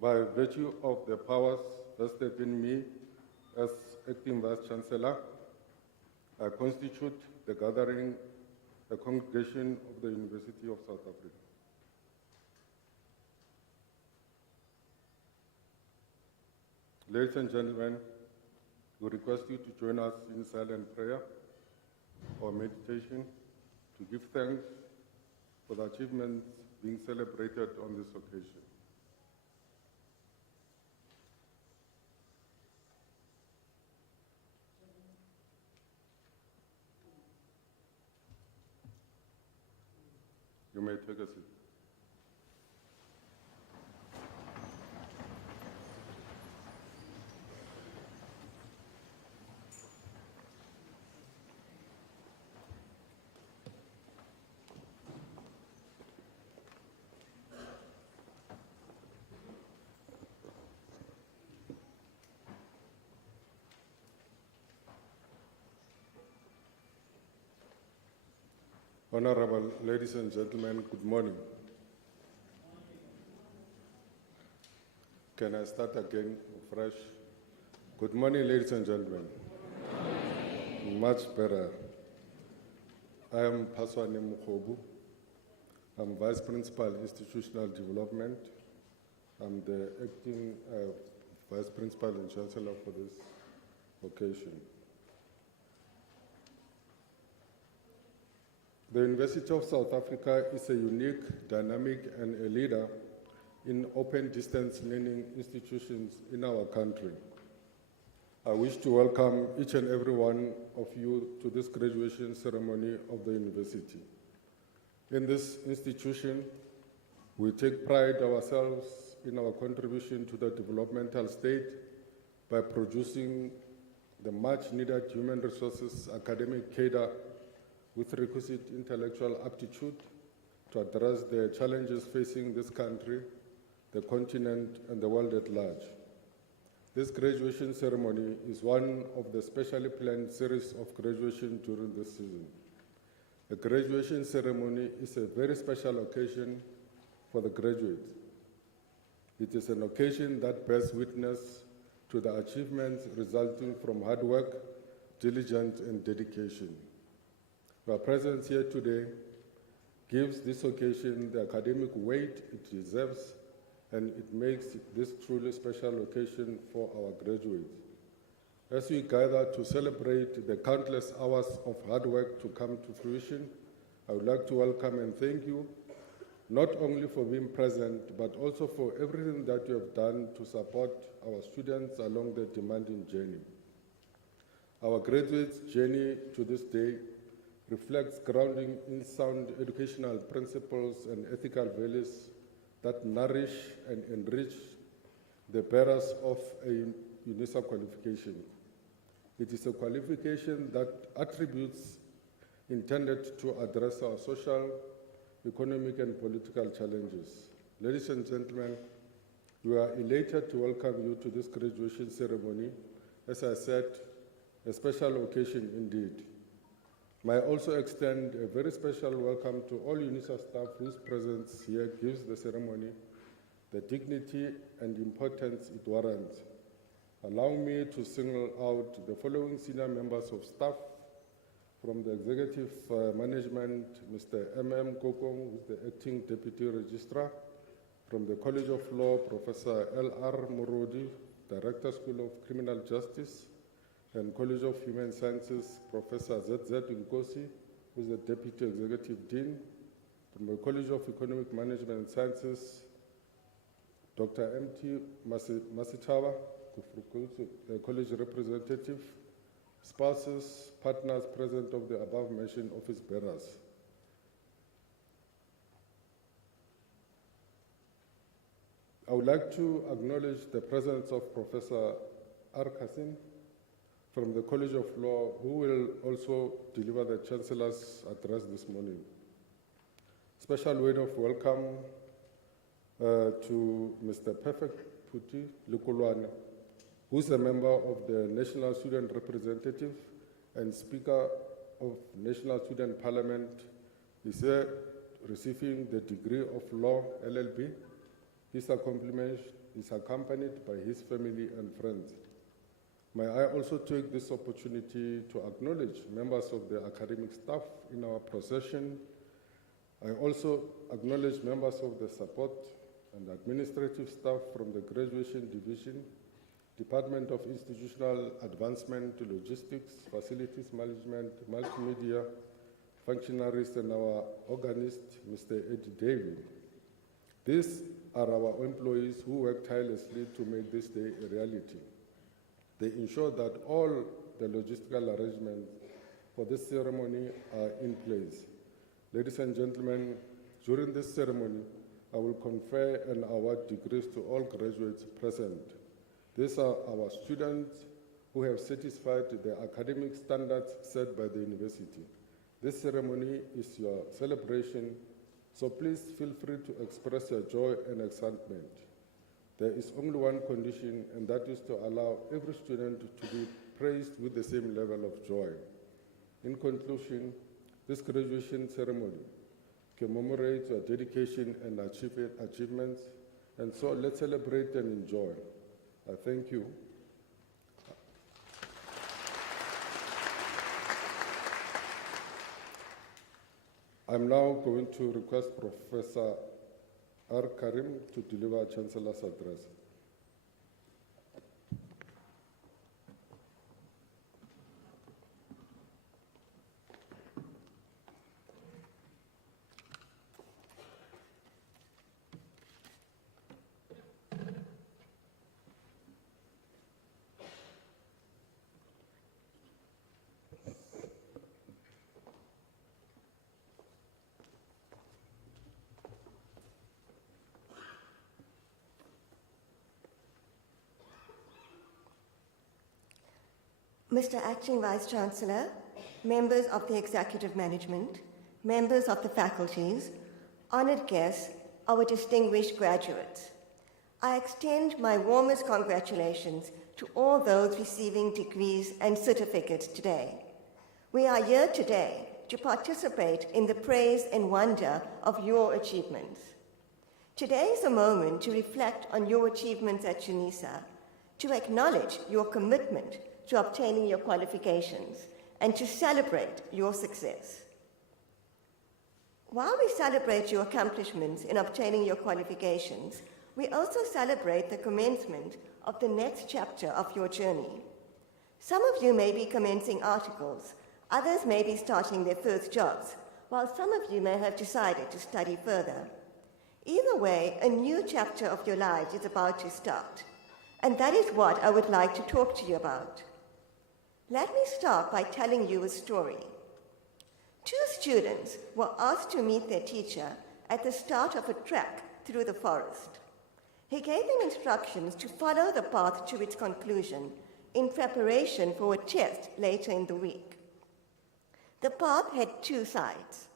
By virtue of the powers vested in me as Acting Vice Chancellor, I constitute the congregation of the University of South Africa. Ladies and gentlemen, we request you to join us in silent prayer or meditation to give thanks for the achievements being celebrated on this occasion. You may take a seat. Honorable ladies and gentlemen, good morning. Can I start again fresh? Good morning, ladies and gentlemen. Much better. I am Paswane Mukhobu. I'm Vice Principal Institutional Development. I'm the Acting Vice Principal and Chancellor for this occasion. The University of South Africa is a unique, dynamic, and a leader in open distance learning institutions in our country. I wish to welcome each and every one of you to this graduation ceremony of the university. In this institution, we take pride ourselves in our contribution to the developmental state by producing the much needed human resources academic cadre with requisite intellectual aptitude to address the challenges facing this country, the continent, and the world at large. This graduation ceremony is one of the specially planned series of graduation during this season. The graduation ceremony is a very special occasion for the graduates. It is an occasion that bears witness to the achievements resulting from hard work, diligence, and dedication. Our presence here today gives this occasion the academic weight it deserves, and it makes this truly special occasion for our graduates. As we gather to celebrate the countless hours of hard work to come to fruition, I would like to welcome and thank you, not only for being present, but also for everything that you have done to support our students along the demanding journey. Our graduates' journey to this day reflects grounding in sound educational principles and ethical values that nourish and enrich the bearers of a Unisa qualification. It is a qualification that attributes intended to address our social, economic, and political challenges. Ladies and gentlemen, we are elated to welcome you to this graduation ceremony. As I said, a special occasion indeed. May I also extend a very special welcome to all Unisa staff whose presence here gives the ceremony the dignity and importance it warrants. Allow me to single out the following senior members of staff from the Executive Management, Mr. M.M. Kokong, who is the Acting Deputy Registrar, from the College of Law, Professor L.R. Morodi, Director, School of Criminal Justice, and College of Human Sciences, Professor Z.Z. Nkosi, who is the Deputy Executive Dean. From the College of Economic Management and Sciences, Dr. M.T. Masitaba, the College Representative, spouses, partners present of the above-mentioned office bearers. I would like to acknowledge the presence of Professor R. Kassim, from the College of Law, who will also deliver the Chancellor's address this morning. Special word of welcome to Mr. Perfect Puti Lukulwana, who is a member of the National Student Representative and Speaker of National Student Parliament. He's here receiving the degree of Law, LLB. His accomplishment is accompanied by his family and friends. May I also take this opportunity to acknowledge members of the academic staff in our procession. I also acknowledge members of the support and administrative staff from the Graduation Division, Department of Institutional Advancement, Logistics, Facilities Management, Multimedia, functionaries, and our organist, Mr. Eddie Davey. These are our employees who work tirelessly to make this day a reality. They ensure that all the logistical arrangements for this ceremony are in place. Ladies and gentlemen, during this ceremony, I will confer and award degrees to all graduates present. These are our students who have satisfied the academic standards set by the university. This ceremony is your celebration, so please feel free to express your joy and excitement. There is only one condition, and that is to allow every student to be praised with the same level of joy. In conclusion, this graduation ceremony commemorates your dedication and achievements, and so let's celebrate and enjoy. I thank you. I'm now going to request Professor R. Karim to deliver Chancellor's address. Mr. Acting Vice-Chancellor, members of the Executive Management, members of the faculties, honored guests, our distinguished graduates, I extend my warmest congratulations to all those receiving degrees and certificates today. We are here today to participate in the praise and wonder of your achievements. Today is a moment to reflect on your achievements at Unisa, to acknowledge your commitment to obtaining your qualifications, and to celebrate your success. While we celebrate your accomplishments in obtaining your qualifications, we also celebrate the commencement of the next chapter of your journey. Some of you may be commencing articles, others may be starting their first jobs, while some of you may have decided to study further. Either way, a new chapter of your lives is about to start, and that is what I would like to talk to you about. Let me start by telling you a story. Two students were asked to meet their teacher at the start of a trek through the forest. He gave them instructions to follow the path to its conclusion in preparation for a test later in the week. The path had two sides.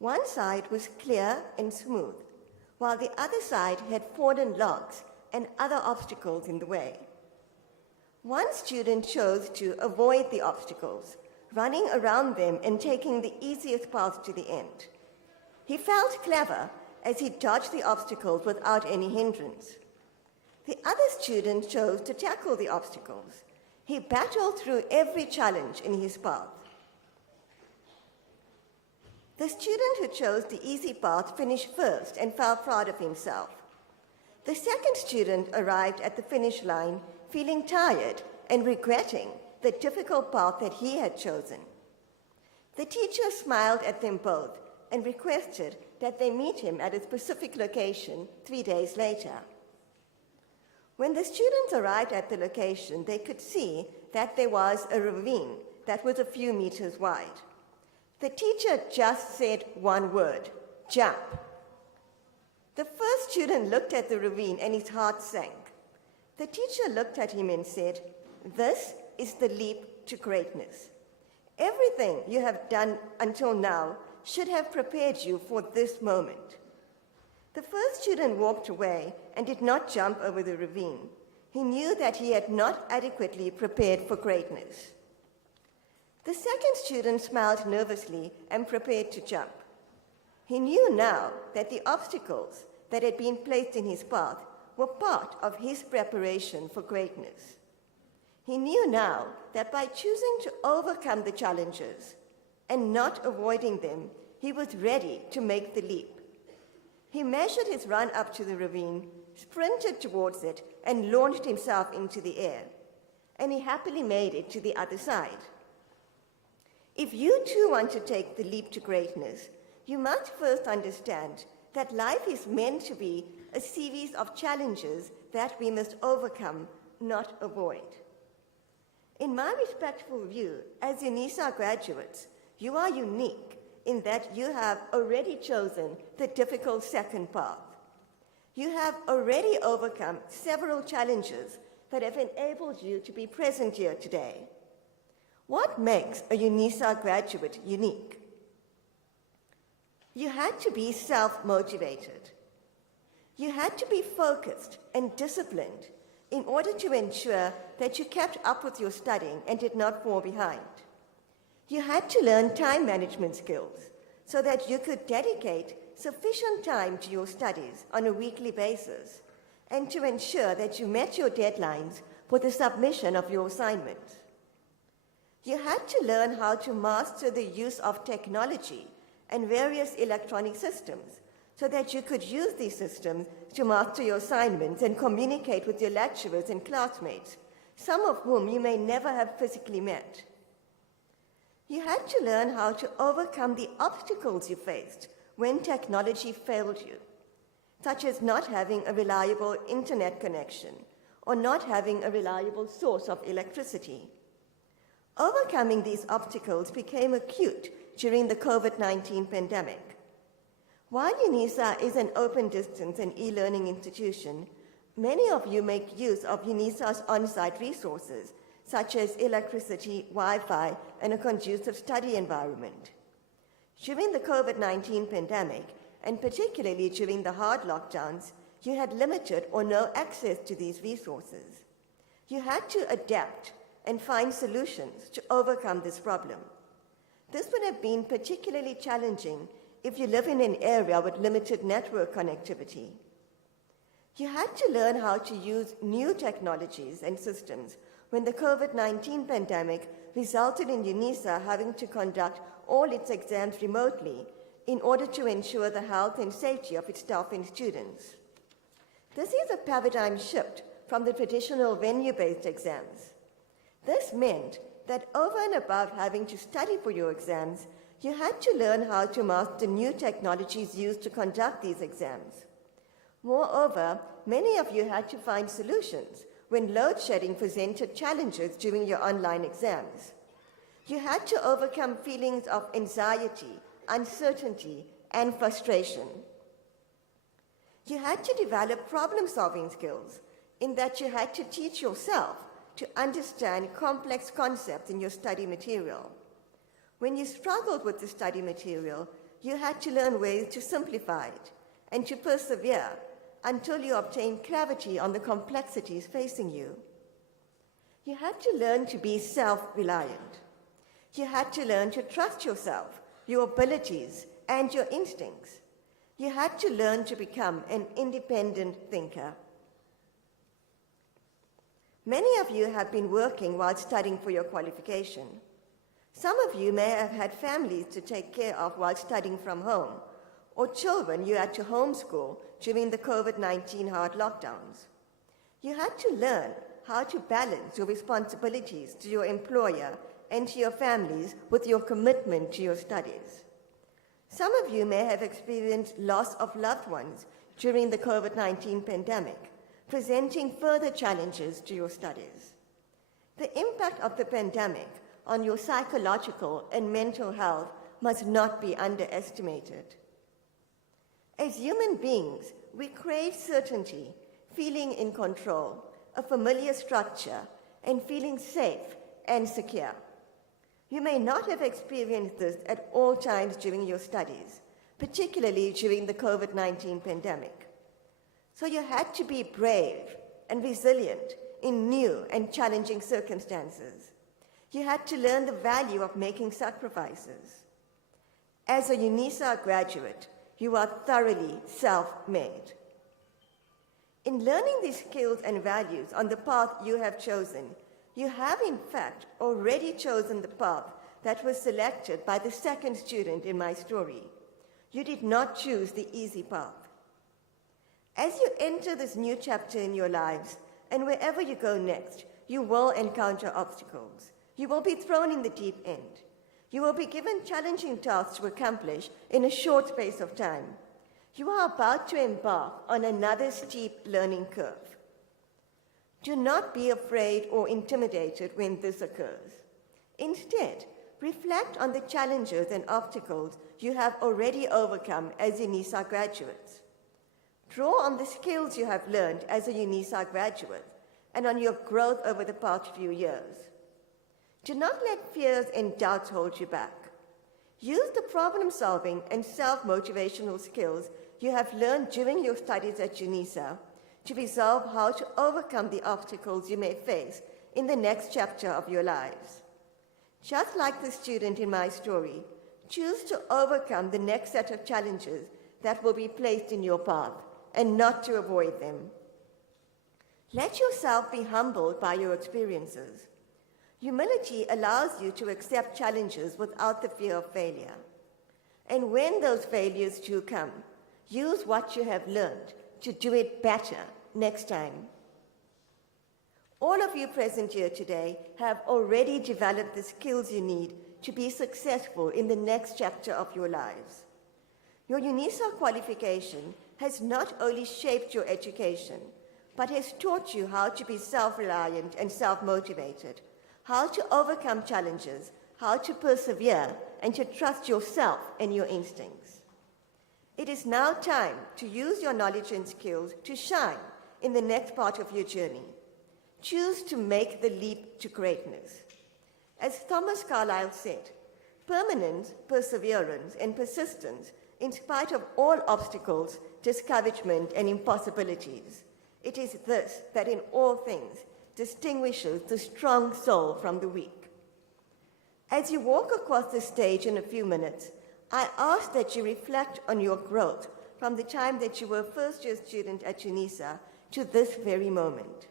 One side was clear and smooth, while the other side had fallen logs and other obstacles in the way. One student chose to avoid the obstacles, running around them and taking the easiest path to the end. He felt clever as he dodged the obstacles without any hindrance. The other student chose to tackle the obstacles. He battled through every challenge in his path. The student who chose the easy path finished first and felt proud of himself. The second student arrived at the finish line feeling tired and regretting the difficult path that he had chosen. The teacher smiled at them both and requested that they meet him at a specific location 3 days later. When the students arrived at the location, they could see that there was a ravine that was a few meters wide. The teacher just said one word, "Jump." The first student looked at the ravine and his heart sank. The teacher looked at him and said, "This is the leap to greatness. Everything you have done until now should have prepared you for this moment." The first student walked away and did not jump over the ravine. He knew that he had not adequately prepared for greatness. The second student smiled nervously and prepared to jump. He knew now that the obstacles that had been placed in his path were part of his preparation for greatness. He knew now that by choosing to overcome the challenges and not avoiding them, he was ready to make the leap. He measured his run up to the ravine, sprinted towards it, and launched himself into the air. And he happily made it to the other side. If you too want to take the leap to greatness, you must first understand that life is meant to be a series of challenges that we must overcome, not avoid. In my respectful view, as Unisa graduates, you are unique in that you have already chosen the difficult second path. You have already overcome several challenges that have enabled you to be present here today. What makes a Unisa graduate unique? You had to be self-motivated. You had to be focused and disciplined in order to ensure that you kept up with your studying and did not fall behind. You had to learn time management skills so that you could dedicate sufficient time to your studies on a weekly basis and to ensure that you met your deadlines for the submission of your assignments. You had to learn how to master the use of technology and various electronic systems so that you could use these systems to master your assignments and communicate with your lecturers and classmates, some of whom you may never have physically met. You had to learn how to overcome the obstacles you faced when technology failed you, such as not having a reliable internet connection or not having a reliable source of electricity. Overcoming these obstacles became acute during the COVID-19 pandemic. While Unisa is an open distance and e-learning institution, many of you make use of Unisa's on-site resources, such as electricity, Wi-Fi, and a conducive study environment. During the COVID-19 pandemic, and particularly during the hard lockdowns, you had limited or no access to these resources. You had to adapt and find solutions to overcome this problem. This would have been particularly challenging if you live in an area with limited network connectivity. You had to learn how to use new technologies and systems when the COVID-19 pandemic resulted in Unisa having to conduct all its exams remotely in order to ensure the health and safety of its staff and students. This is a paradigm shift from the traditional venue-based exams. This meant that over and above having to study for your exams, you had to learn how to master new technologies used to conduct these exams. Moreover, many of you had to find solutions when load shedding presented challenges during your online exams. You had to overcome feelings of anxiety, uncertainty, and frustration. You had to develop problem-solving skills in that you had to teach yourself to understand complex concepts in your study material. When you struggled with the study material, you had to learn ways to simplify it and to persevere until you obtained clarity on the complexities facing you. You had to learn to be self-reliant. You had to learn to trust yourself, your abilities, and your instincts. You had to learn to become an independent thinker. Many of you have been working while studying for your qualification. Some of you may have had families to take care of while studying from home, or children you had to homeschool during the COVID-19 hard lockdowns. You had to learn how to balance your responsibilities to your employer and to your families with your commitment to your studies. Some of you may have experienced loss of loved ones during the COVID-19 pandemic, presenting further challenges to your studies. The impact of the pandemic on your psychological and mental health must not be underestimated. As human beings, we crave certainty, feeling in control, a familiar structure, and feeling safe and secure. You may not have experienced this at all times during your studies, particularly during the COVID-19 pandemic. So you had to be brave and resilient in new and challenging circumstances. You had to learn the value of making sacrifices. As a Unisa graduate, you are thoroughly self-made. In learning these skills and values on the path you have chosen, you have in fact already chosen the path that was selected by the second student in my story. You did not choose the easy path. As you enter this new chapter in your lives, and wherever you go next, you will encounter obstacles. You will be thrown in the deep end. You will be given challenging tasks to accomplish in a short space of time. You are about to embark on another steep learning curve. Do not be afraid or intimidated when this occurs. Instead, reflect on the challenges and obstacles you have already overcome as Unisa graduates. Draw on the skills you have learned as a Unisa graduate and on your growth over the past few years. Do not let fears and doubts hold you back. Use the problem-solving and self-motivational skills you have learned during your studies at Unisa to resolve how to overcome the obstacles you may face in the next chapter of your lives. Just like the student in my story, choose to overcome the next set of challenges that will be placed in your path and not to avoid them. Let yourself be humbled by your experiences. Humility allows you to accept challenges without the fear of failure. And when those failures do come, use what you have learned to do it better next time. All of you present here today have already developed the skills you need to be successful in the next chapter of your lives. Your Unisa qualification has not only shaped your education, but has taught you how to be self-reliant and self-motivated, how to overcome challenges, how to persevere, and to trust yourself and your instincts. It is now time to use your knowledge and skills to shine in the next part of your journey. Choose to make the leap to greatness. As Thomas Carlyle said, permanence, perseverance, and persistence in spite of all obstacles, discouragement, and impossibilities. It is this that in all things distinguishes the strong soul from the weak. As you walk across the stage in a few minutes, I ask that you reflect on your growth from the time that you were a first-year student at Unisa to this very moment.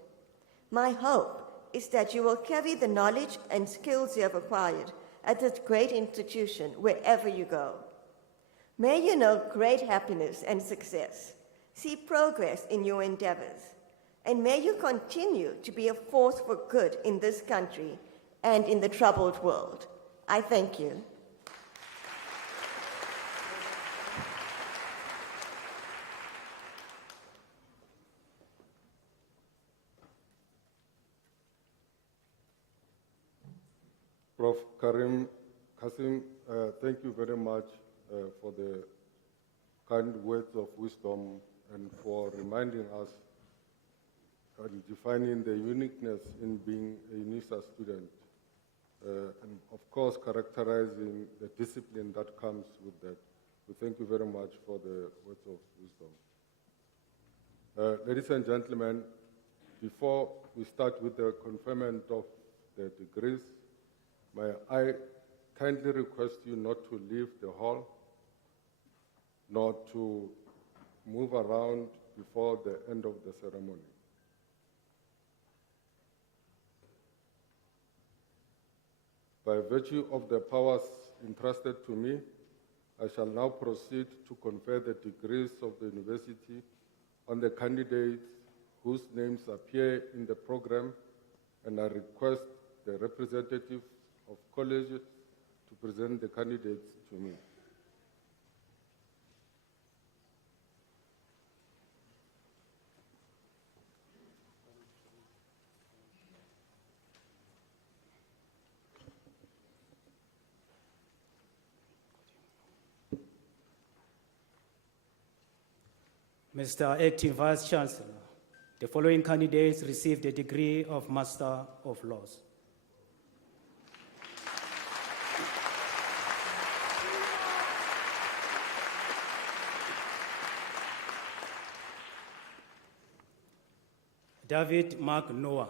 My hope is that you will carry the knowledge and skills you have acquired at this great institution wherever you go. May you know great happiness and success, see progress in your endeavors, and may you continue to be a force for good in this country and in the troubled world. I thank you. Prof. Kasim, thank you very much for the kind words of wisdom and for reminding us and defining the uniqueness in being a Unisa student, and of course characterizing the discipline that comes with that. So thank you very much for the words of wisdom. Ladies and gentlemen, before we start with the conferment of the degrees, may I kindly request you not to leave the hall, nor to move around before the end of the ceremony. By virtue of the powers entrusted to me, I shall now proceed to confer the degrees of the university on the candidates whose names appear in the program, and I request the representatives of colleges to present the candidates to me. Mr. Acting Vice Chancellor, the following candidates received the degree of Master of Laws. David Mark Noah.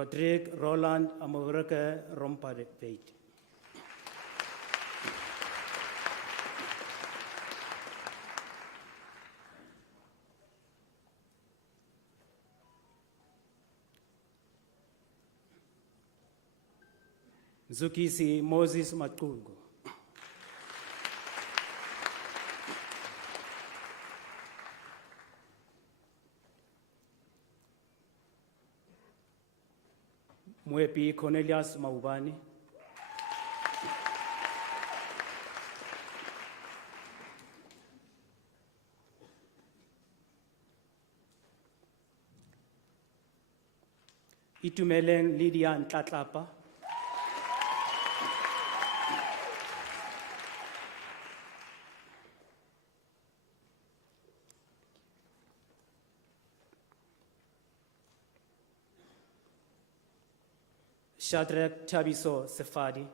Roderick Roland Amoverke Rompadepeit. Zukisi Moses Matungu. Mwepi Cornelius Maubani. Itumeleng Lydia Ntlatlapa. Shadrach Chabiso Sefadi.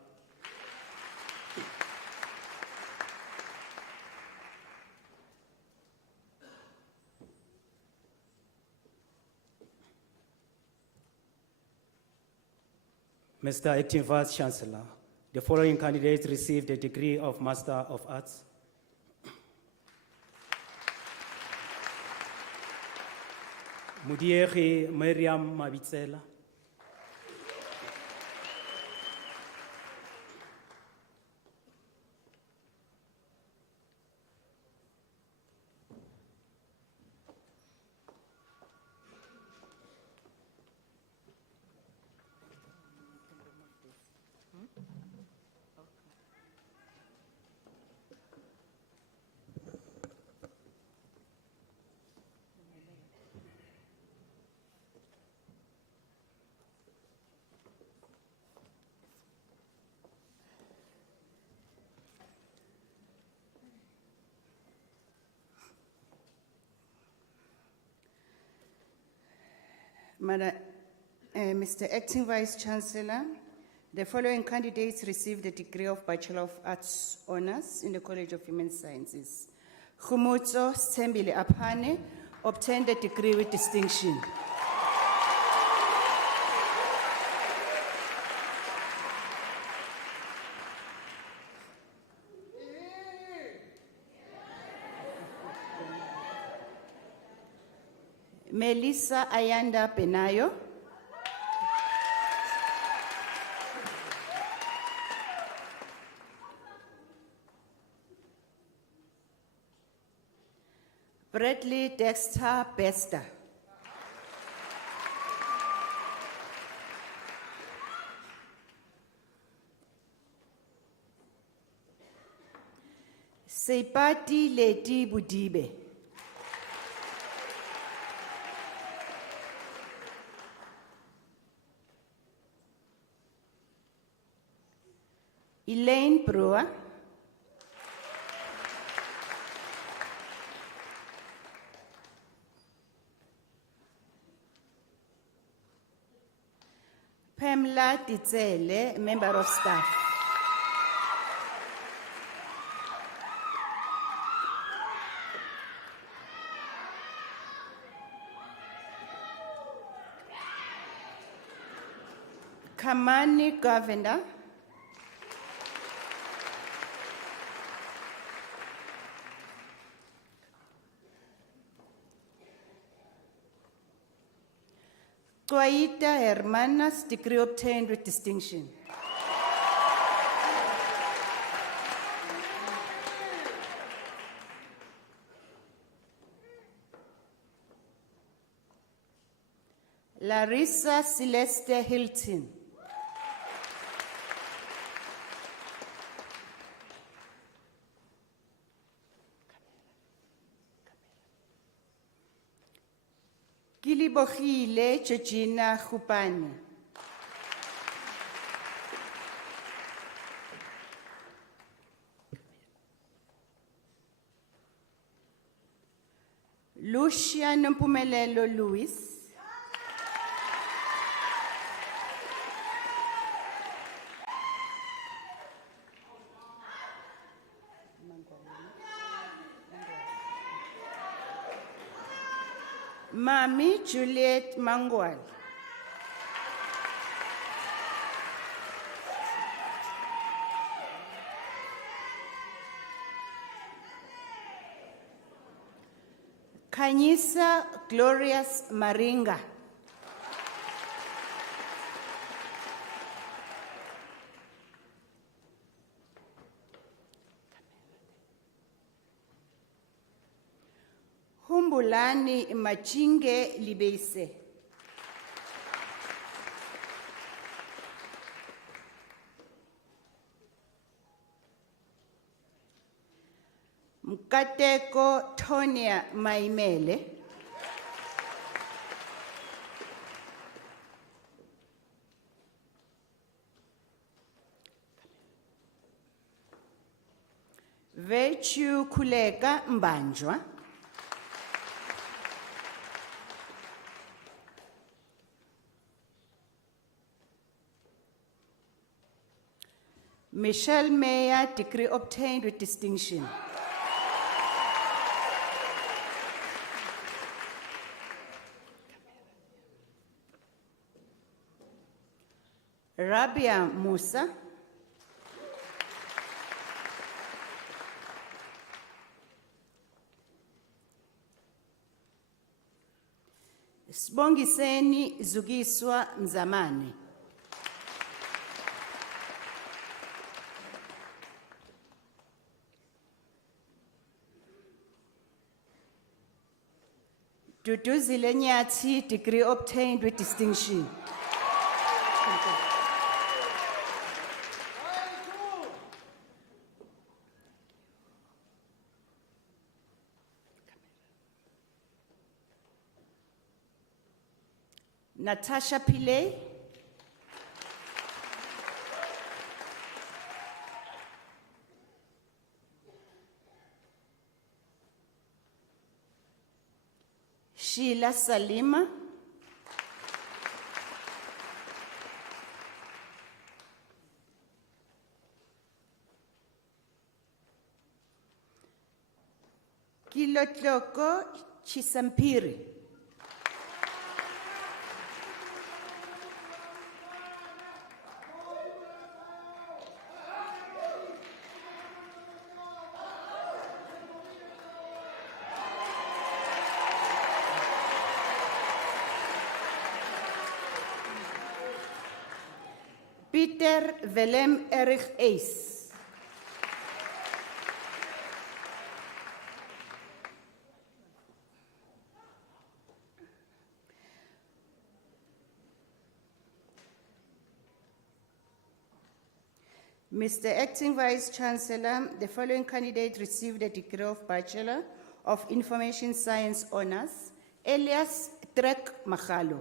Mr. Acting Vice Chancellor, the following candidates received a degree of Master of Arts. Mudiegi Miriam Mabitsela. Mr. Acting Vice Chancellor, the following candidates received the degree of Bachelor of Arts Honours in the College of Human Sciences. Khumutso Sembile Apane obtained the degree with distinction. Melissa Ayanda Benayo. Bradley Dexter Bester. Seipati Leti Budibe. Elaine Brewer. Pamela Titsele, Member of Staff. Kamani Governor. Tuaita Hermanas, degree obtained with distinction. Larissa Celeste Hilton. Kilibohile Georgina Khupane. Lucia Mpumelelo Louis. Mami Juliet Mangwal. Kanyisa Glorious Maringa. Humbulani Machinge Libese. Mkateko Tonia Maimele. Virtue Kuleka Mbanjwa. Michelle Mayer, degree obtained with distinction. Rabia Musa. Sibongiseni Zugiswa Mzamani. Duduzile Nyathi, degree obtained with distinction. Natasha Pillay. Sheila Salima. Kilotloko Chisampiri. Peter Willem Erich Ace. Mr. Acting Vice Chancellor, the following candidate received a degree of Bachelor of Information Science Honours, Elias Trek Magalo.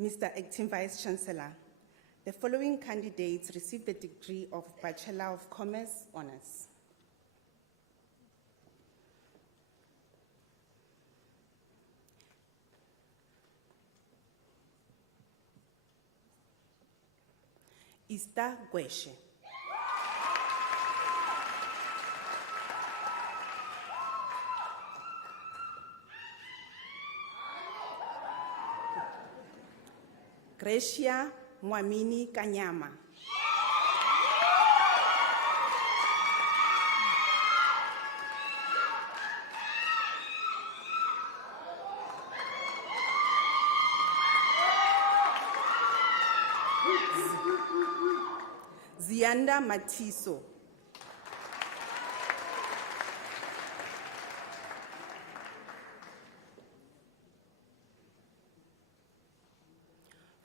Mr. Acting Vice Chancellor, the following candidates received the degree of Bachelor of Commerce Honours. Ista Gweshe. Gracia Mwamini Kanyama. Zianda Matiso.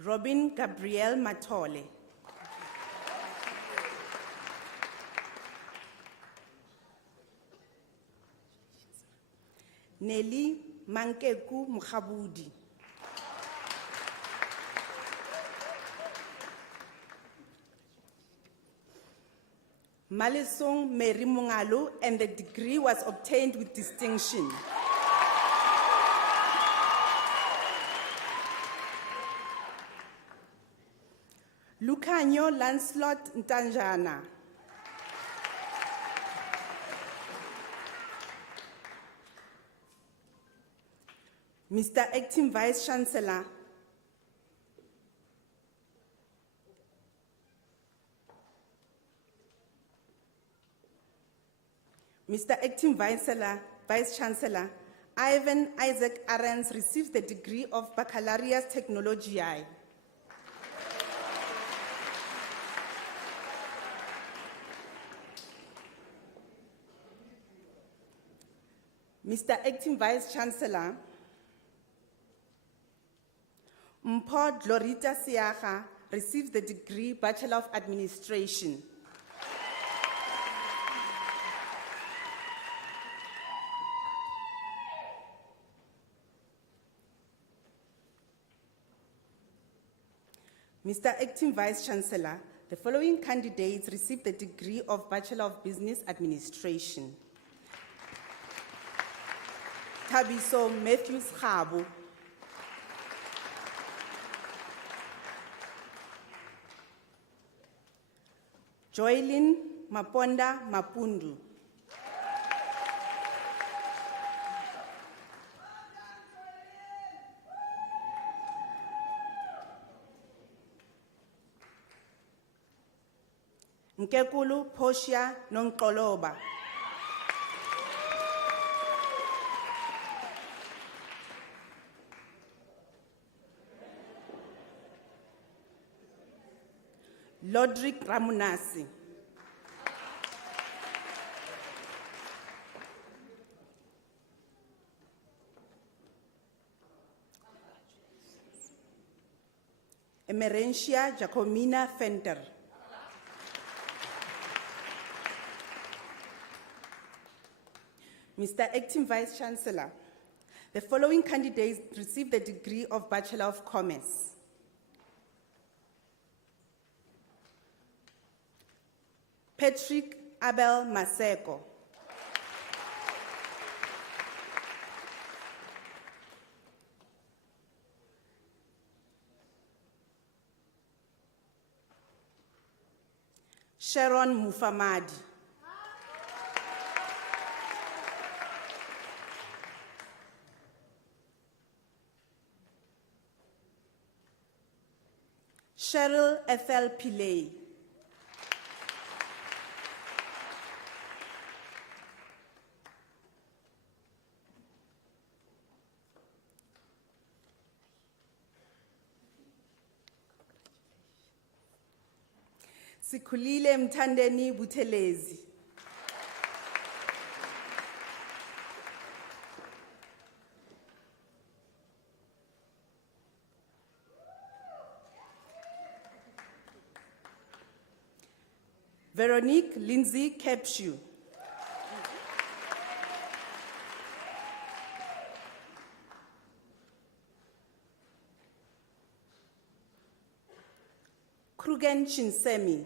Robin Gabriel Matole. Nelly Mankeku Mukhabudi. Malisong Mary Mungalu, and the degree was obtained with distinction. Lucanyo Lancelot Ntanjana. Mr. Acting Vice Chancellor, Mr. Acting Vice Chancellor, Ivan Isaac Arens received the degree of Baccalaureus Technologiae. Mr. Acting Vice Chancellor, Mpho Glorita Siaga received the degree Bachelor of Administration. Mr. Acting Vice Chancellor, the following candidates received the degree of Bachelor of Business Administration. Thabiso Matthews Khabo. Joylyn Maponda Mapundu. Nkekulu Portia Nonqoloba. Lodrick Ramunasi. Emerentia Jacomina Fenter. Mr. Acting Vice Chancellor, the following candidates received the degree of Bachelor of Commerce. Patrick Abel Maseko. Sharon Mufamadi. Cheryl Ethel Pillay. Sikhulile Mthandeni Buthelezi. Veronique Lindsay Kepshu. Krugen Chinsemi.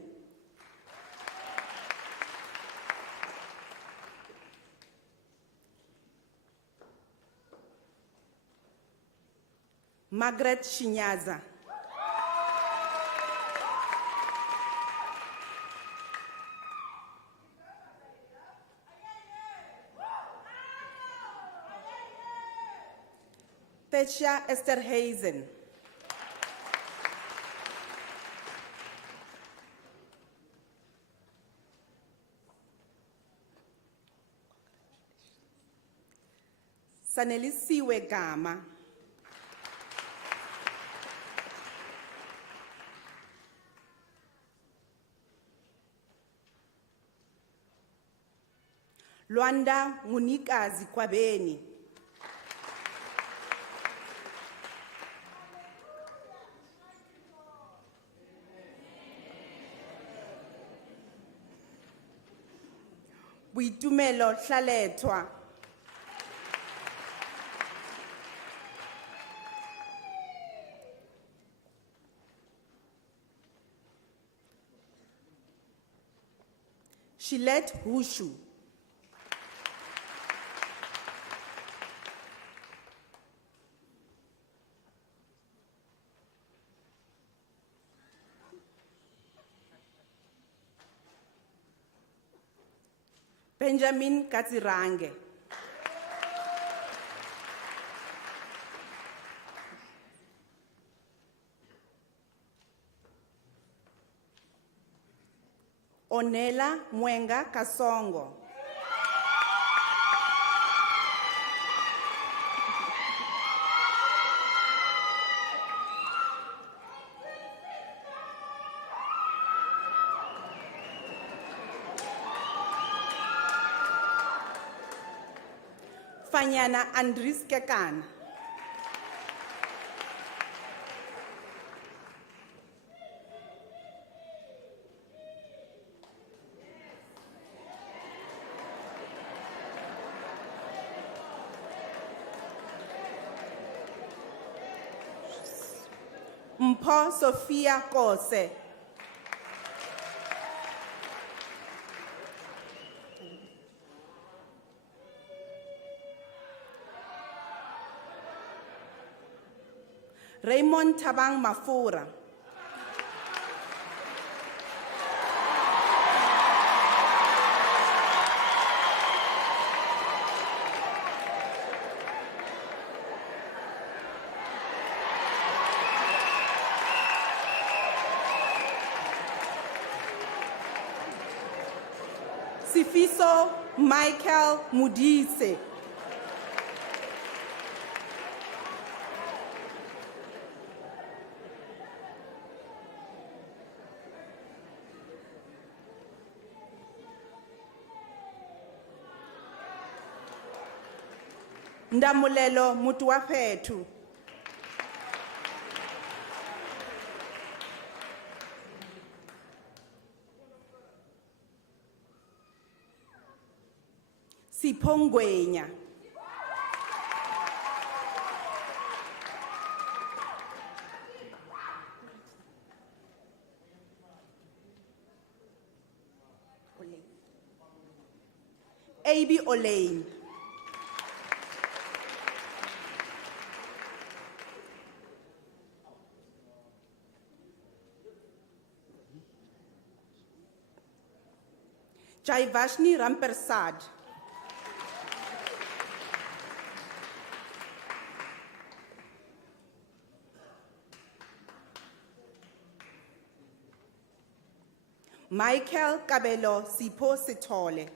Margaret Shinyaza. Tecia Esther Hazen. Sanelisiwe Gama. Luanda Munikazi Kwabeni. Buitumelo Hlalethwa. Shilet Hushu. Benjamin Katsirange. Onela Mwenga Kasongo. Fanyana Andris Kekan. Mpho Sophia Kose. Raymond Tabang Mafura. Sifiso Michael Mudise. Ndamulelo Mutuaphetu. Sipongwenya. A.B. Olaine. Jaivashni Rampersad. Michael Kabelo Sipho Sithole.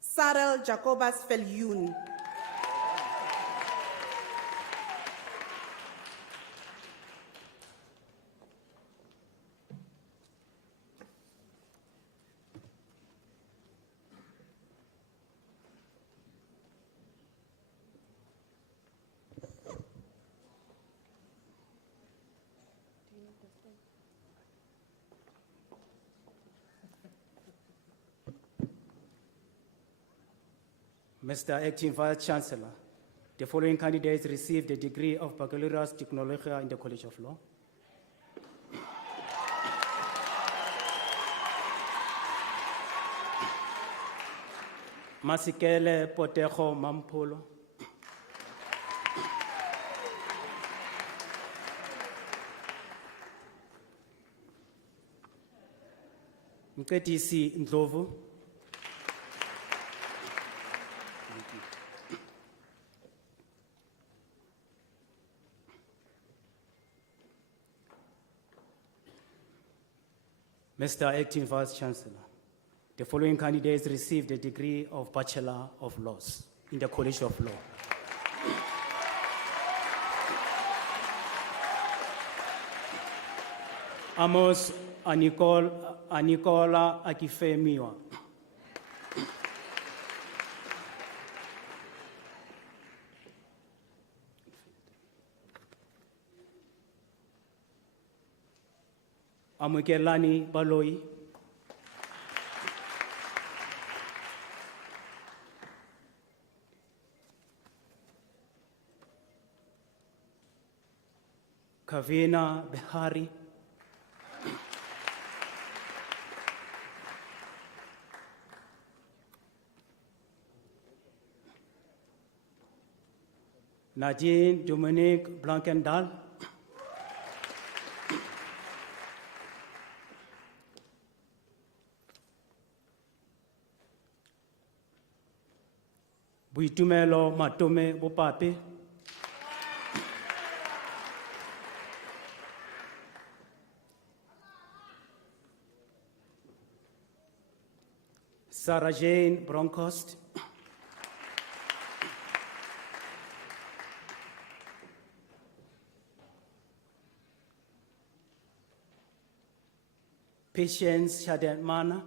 Sarel Jacobus Viljoen. Mr. Acting Vice Chancellor, the following candidates received the degree of Baccalaureus Technologia in the College of Law. Masikele Potejo Mampolo. Mqedisi Ndlovu. Mr. Acting Vice Chancellor, the following candidates received the degree of Bachelor of Laws in the College of Law. Amos Anicola Akifemiwa. Amukelani Baloi. Kavina Behari, Nadine Dominique Blankendal, Buitumelo Matome Bopape, Sarah Jane Bronkhorst, Patience Shademana,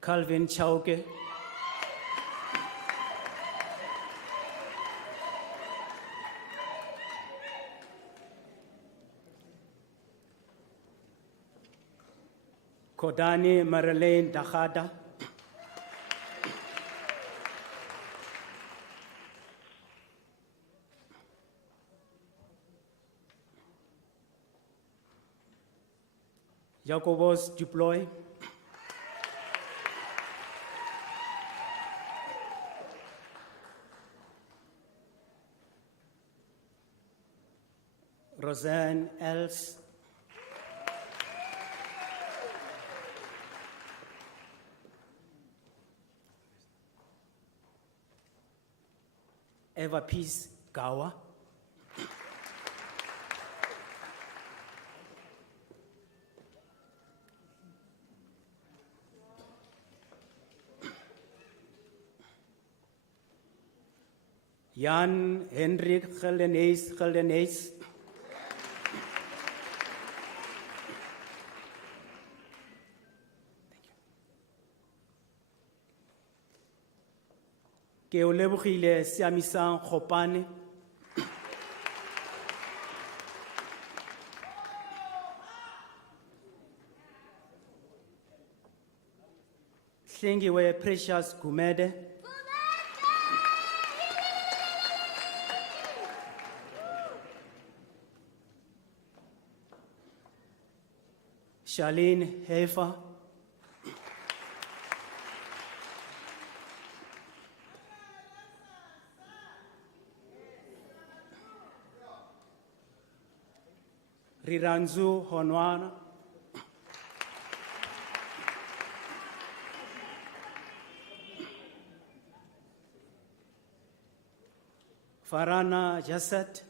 Calvin Chauke, Kodani Marlene Dachada, Jacobus Duploy, Roseanne Els, Eva Peace Gawa, Jan Hendrik Geldenees, ke o lebogile Siamisang Khopane, Hlengiwe Precious Gumede, Charlene Hefer, Riranzu Honwana, Farana Jasset,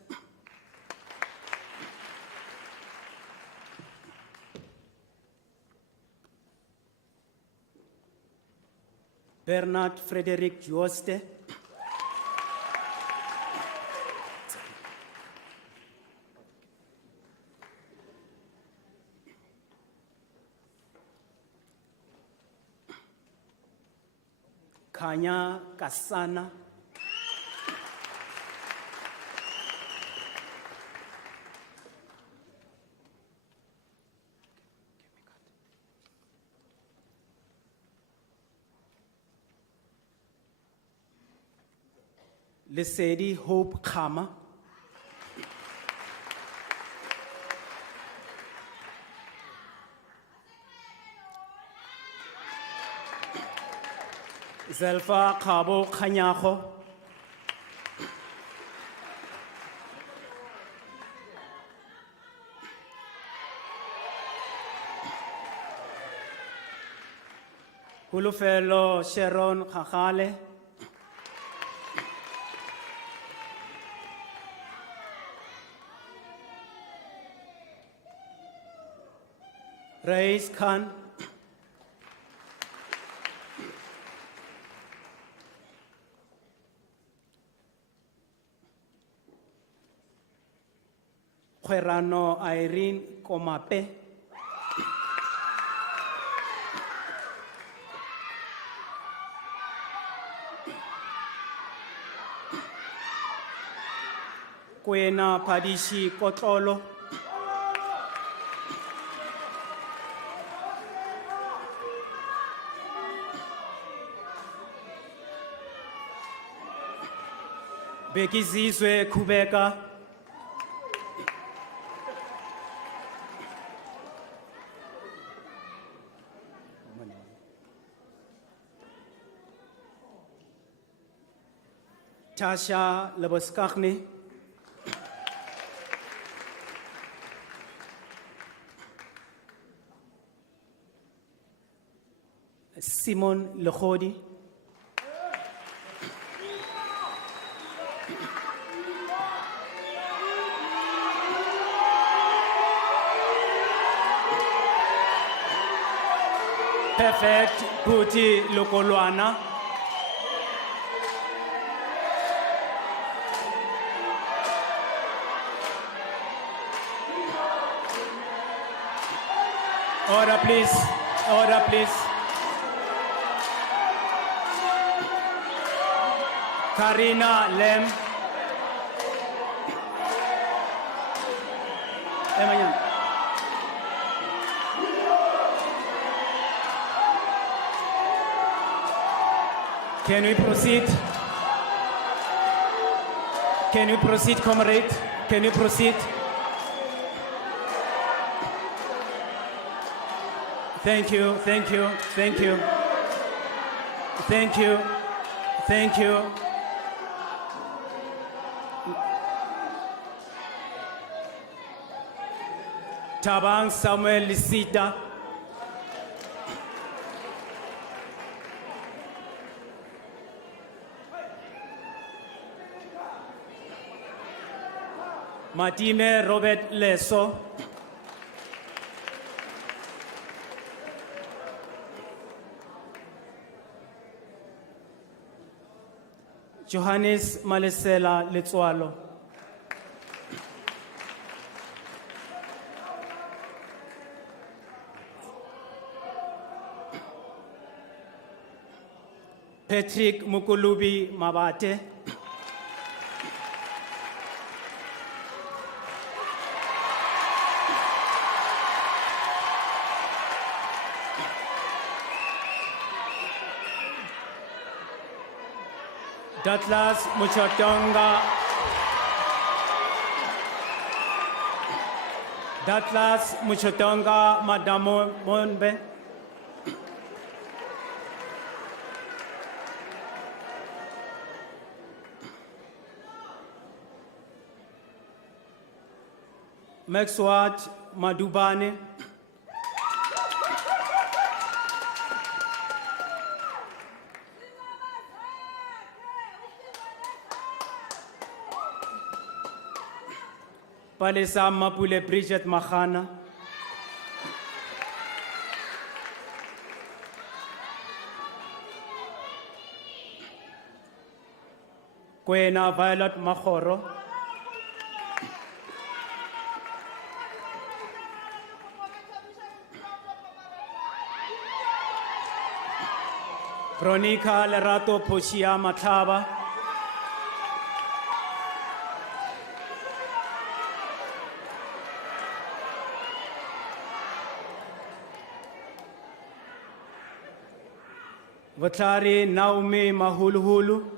Bernard Frederick Joste, Kanya Kasana, Lesedi Hope Khama, Zelfa Khabo Khanyago, Hulufelo Sharon Khakale, Rais Khan, Kwerano Irene Komape, Kwena Padishi Kotolo, Bekizizwe Kubeka. Tasha Laboskachny. Simon Lechodi. Perfect Puti Lokolwana. Order, please. Order, please. Karina Lem. Emanyan. Can we proceed? Can we proceed, comrade? Can we proceed? Thank you, thank you, thank you. Thank you, thank you. Tabang Samuel Lisita. Matime Robert Leso. Johannes Malesela Letsualo. Patrick Mukulubi Mabate. Douglas Muchotonga. Douglas Muchotonga Madamo Monbe. Maxwat Madubane. Palesa Mapule Bridget Mahana. Kwena Violet Mahoro. Veronica Lerato Pochia Mataba. Vatari Naomi Mahuluhulu.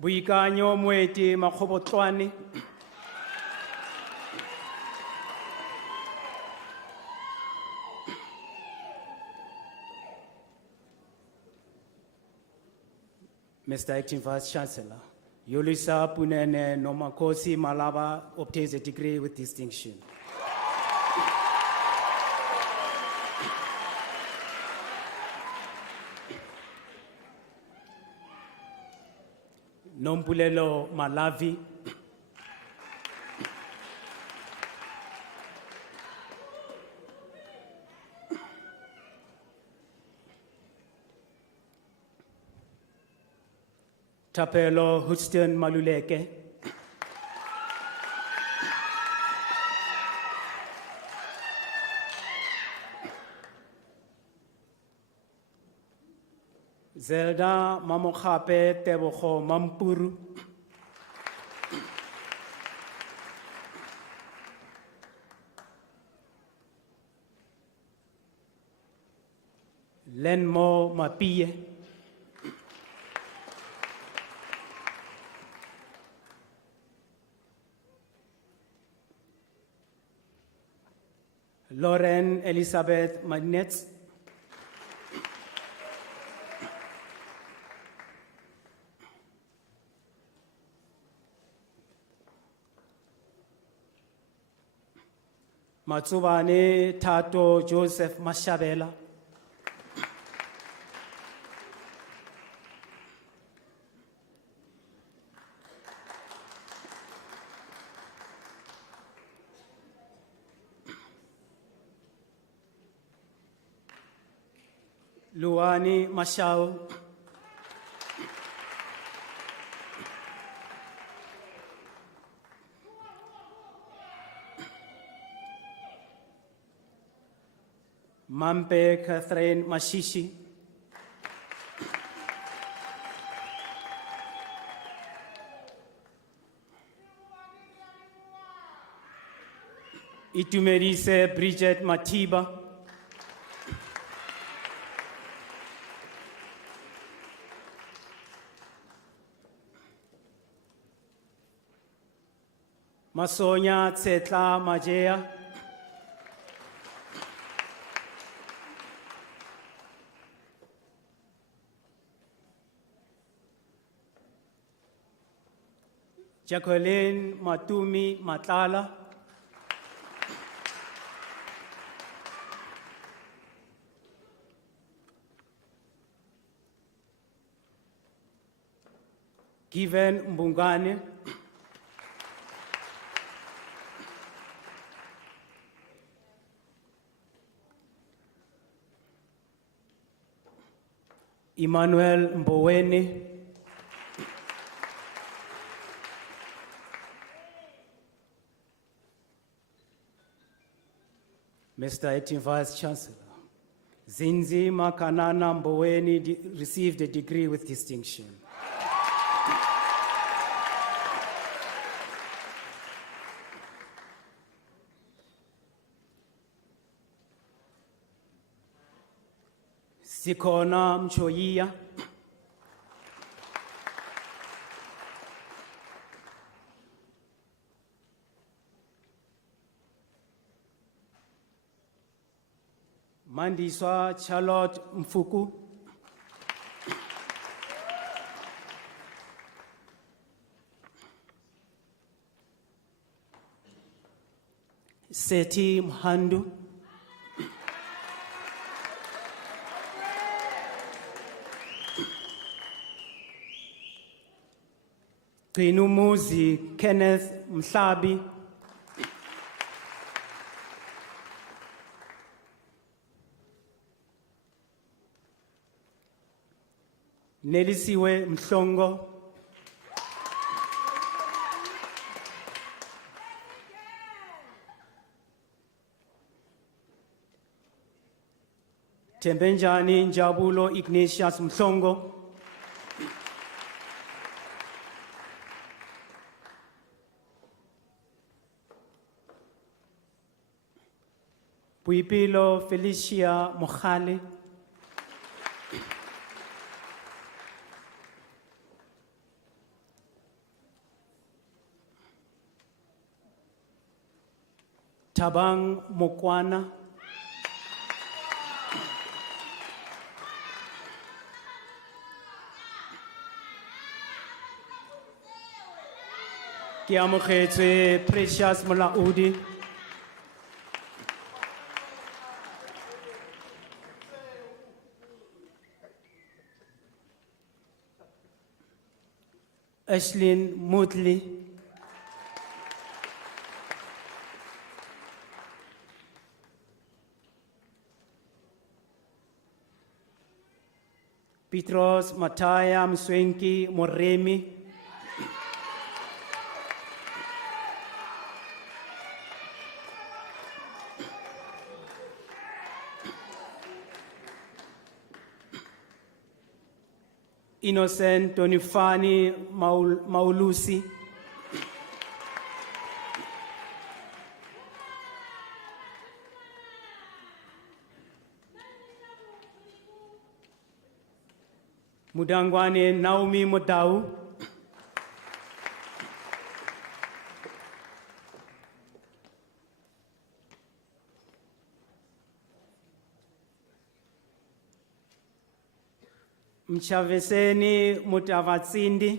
Buikanyo Mweti Makobotwani. Mr. Acting Vice Chancellor, Unisa Punene Nomakosi Malaba obtains a degree with distinction. Nombulelo Malavi. Tapelo Houston Maluleke. Zelda Mamokhape Teboho Mampuru. Lenmo Mapie, Lauren Elizabeth Magnetz, Matsubane Tato Joseph Mashabela, Luani Mashao, Mampe Catherine Mashishi, Itumerise Bridget Matiba, Masonya Tsetla Majea, Jacqueline Matumi Matlala, Given Mbungane, Emmanuel Mboweni, Mr. Acting Vice Chancellor, Zinzi Makanana Mboweni received a degree with distinction. Sikona Mchoyia, Mandiswa Charlotte Mfuku, Seti Mhandu, Kinumuzi Kenneth Mhlabi, Nelisiwe Mhlongo, Tembenjani Njabulo Ignatius Mhlongo, Puipilo Felicia Mohale, Tabang Mokwana, ke amogetse Precious Molaudi, Ashlyn Motley, Petros Mataya Mswenki Moremi, Innocent Tonifani Maulusi, Mudangwane Naomi Mudau, Mchaveseni Mutavatsindi,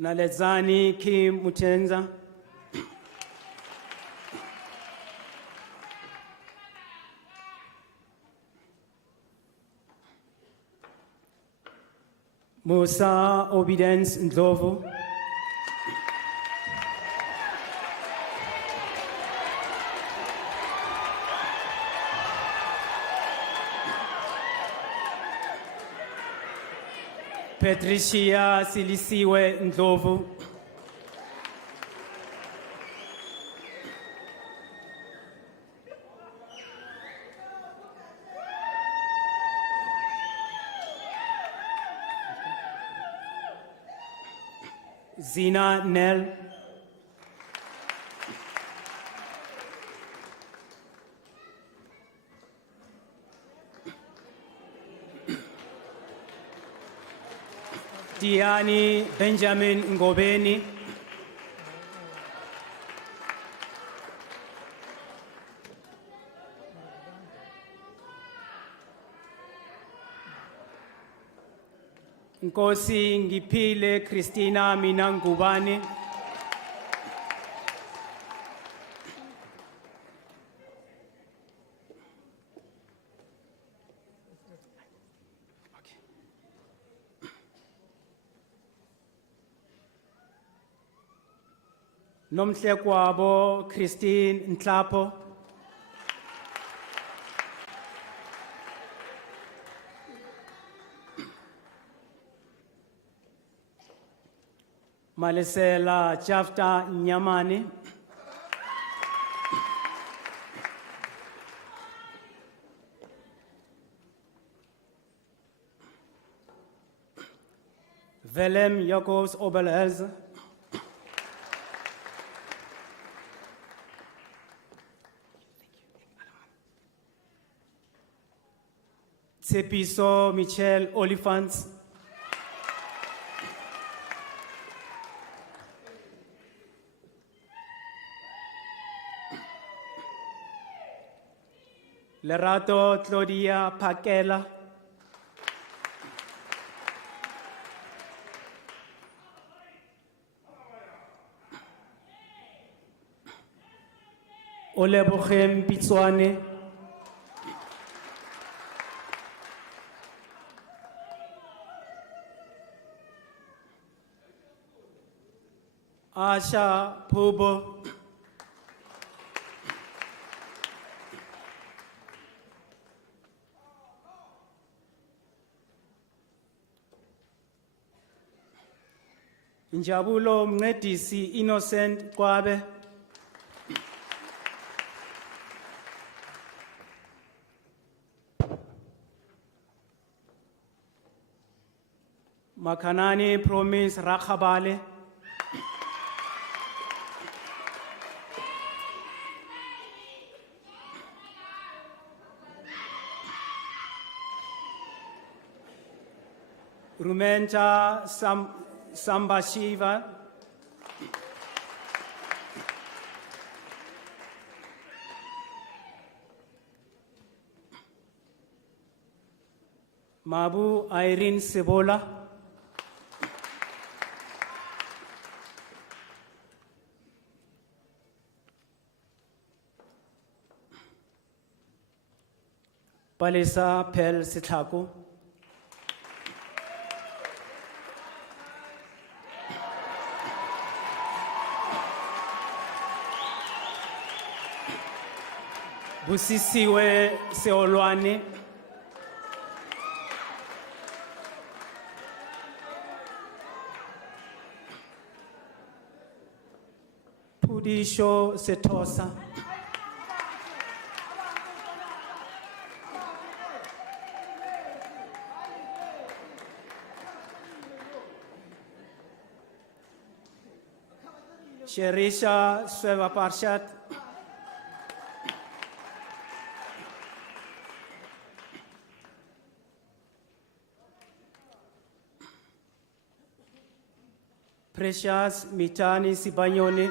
Nalezani Kim Mutenza, Musa Obedience Ndlovu, Patricia Silisiwe Ndlovu, Zina Nel, Diani Benjamin Ngobeni, Nkosi Ngiphile Christina Minangubane, Nomhlekwabo Christine Nhlapo, Malesela Jafta Nyamani, Velem Jacobs Obelhez, Tsepiso Michel Olifants, Lerato Claudia Pakela, Olebogem Pitswane, Asha Pubo, Njabulo Mngedisi Innocent Kwabe, Makanani Promise Rakhabale, Rumenta Sambashiva, Mabu Irene Sebola, Palesa Pel Sitako, Busisiwe Seolwane, Pudisho Setosa, Sherisha Sweva Parshat, Precious Mitani Sibanyoni,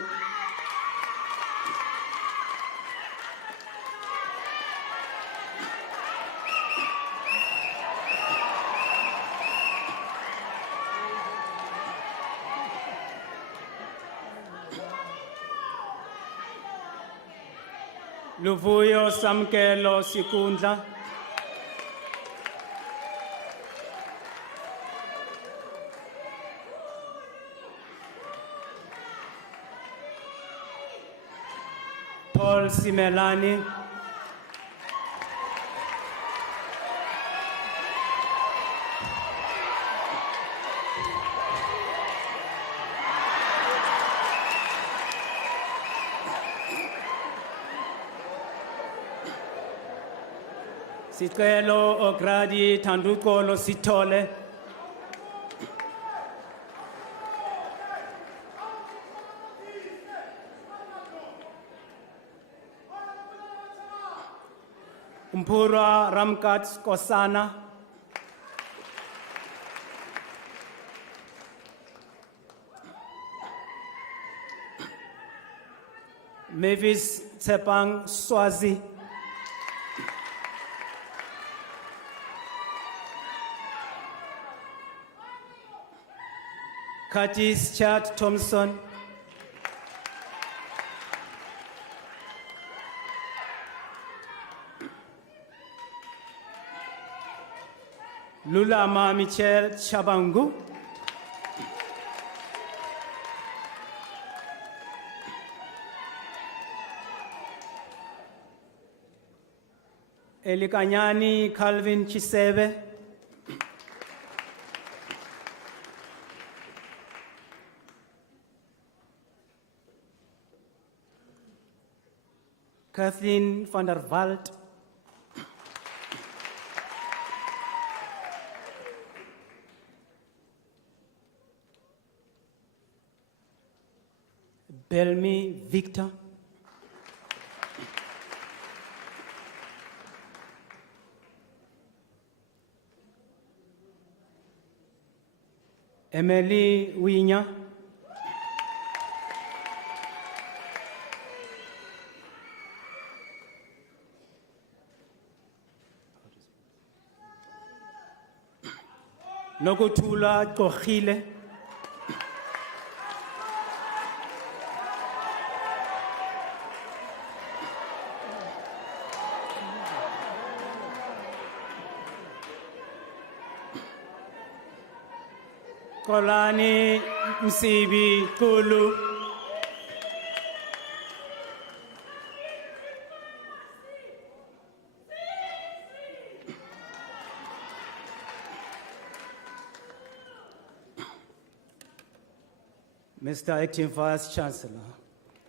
Luvuyo Samkelo Sikundla, Paul Simelani, Sicelo Ogradi Tanduko Lositole, Mpura Ramkat Kosana, Mavis Tsepang Swazi, Curtis Chad Thompson, Lulama Michel Chabangu, Elikanyani Calvin Chisebe, Kathleen van der Walt, Belmi Victor, Emily Winya, Nokutula Kochile, Kolani Msibi Kulu, Mr. Acting Vice Chancellor,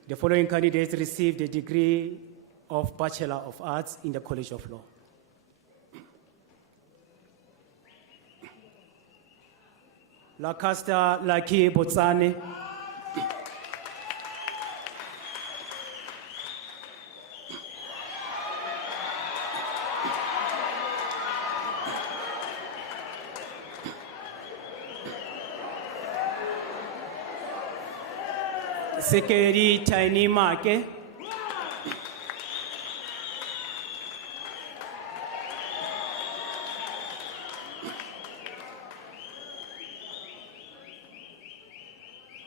the following candidates received a degree of Bachelor of Arts in the College of Law. Lakasta Laki Botsane, Sekeri Tiny Make,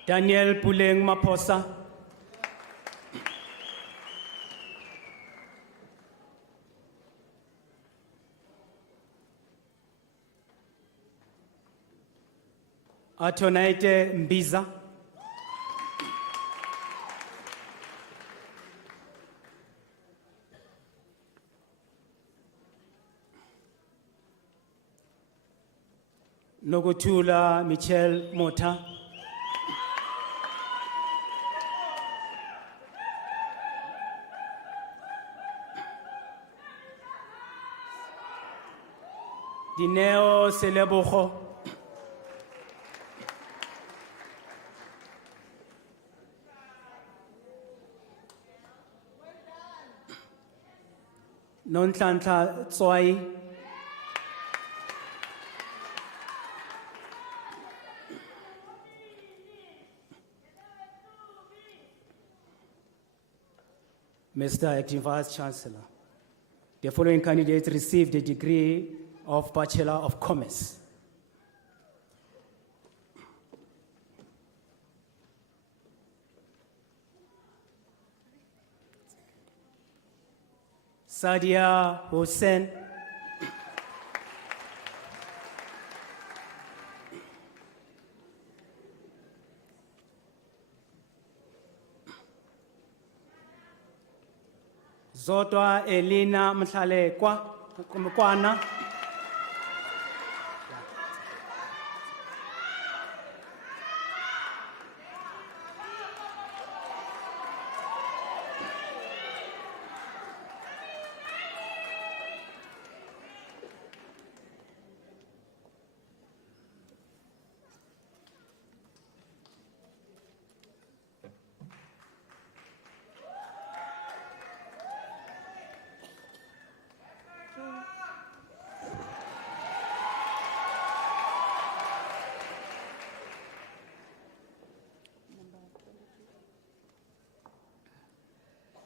Daniel Puleng Maposa, Atonaite Mbiza, Nogotula Michel Mota, Dineo Selebojo, Nonhlanhla Tswai, Mr. Acting Vice Chancellor, the following candidates received the degree of Bachelor of Commerce. Sadia Hussein, Zodwa Elina Mkwana,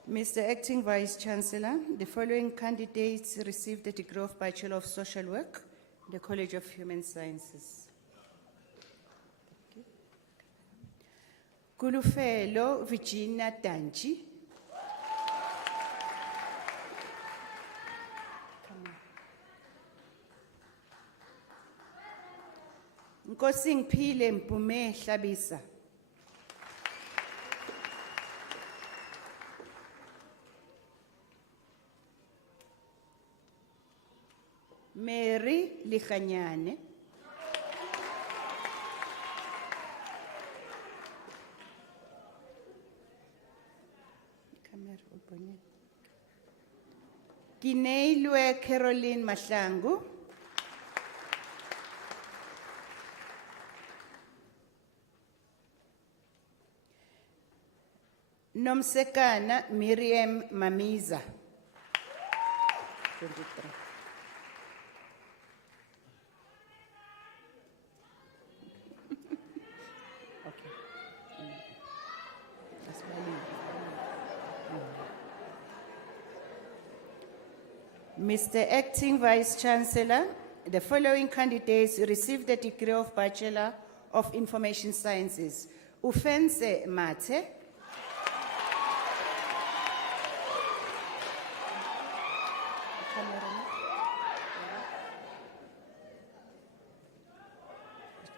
Mr. Acting Vice Chancellor, the following candidates received the degree of Bachelor of Social Work in the College of Human Sciences. Kulufelo Virginia Danchi. Nkosingphile Mpume Hlabisa. Mary Likhanyane. Kineilwe Caroline Mahlangu. Nomsekana Miriam Mamiza. 23. Mr. Acting Vice Chancellor, the following candidates received the degree of Bachelor of Information Sciences. Ufense Mate.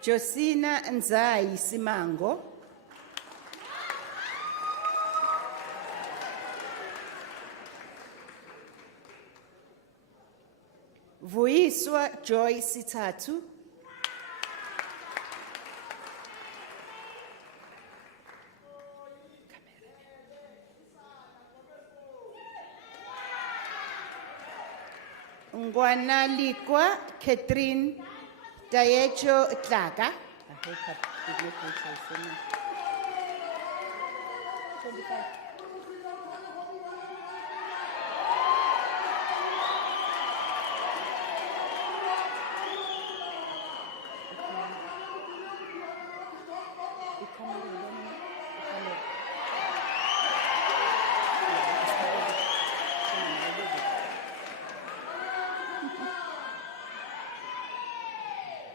Josina Nzai Simango. Vuiswa Joy Sitatu. Ngwanalikwa Catherine Tayecho Tlaga.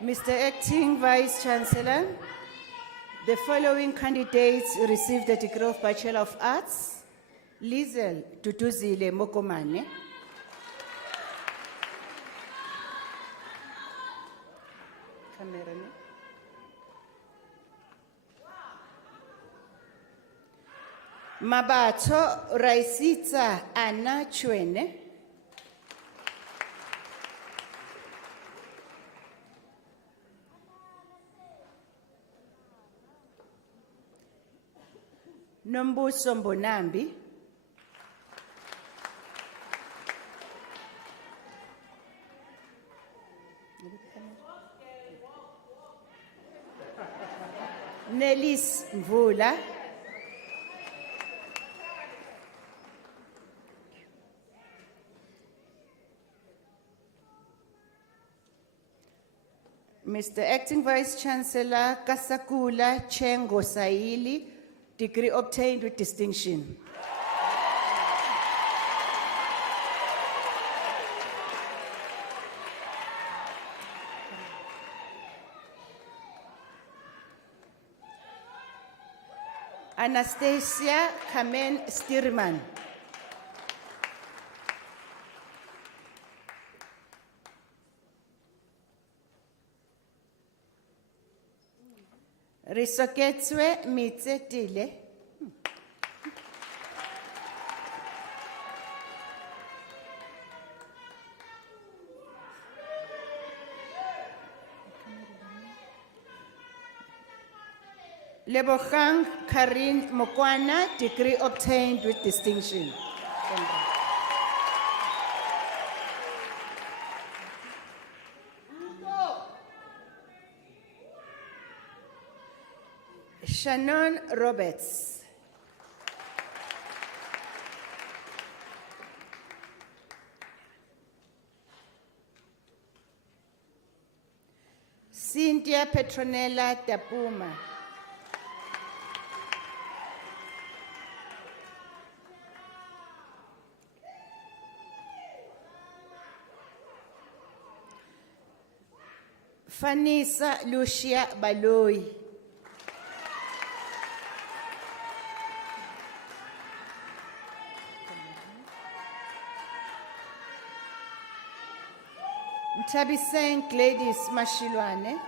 Mr. Acting Vice Chancellor, the following candidates received the degree of Bachelor of Arts. Lizel Duduzile Mokomane. Mabato Raisitsa Anna Chwene. Nombuso Mbonambi. Nelis Mvula. Mr. Acting Vice Chancellor Kasakula Chengo Saili, degree obtained with distinction. Anastasia Kamen Stirman. Risoketswe Mitsetile. Lebogang Karin Mokwana, degree obtained with distinction. Shannon Roberts. Cynthia Petronella Tapuma. Fanisa Lucia Baloi. Mtabiseng Gladys Mashilwane.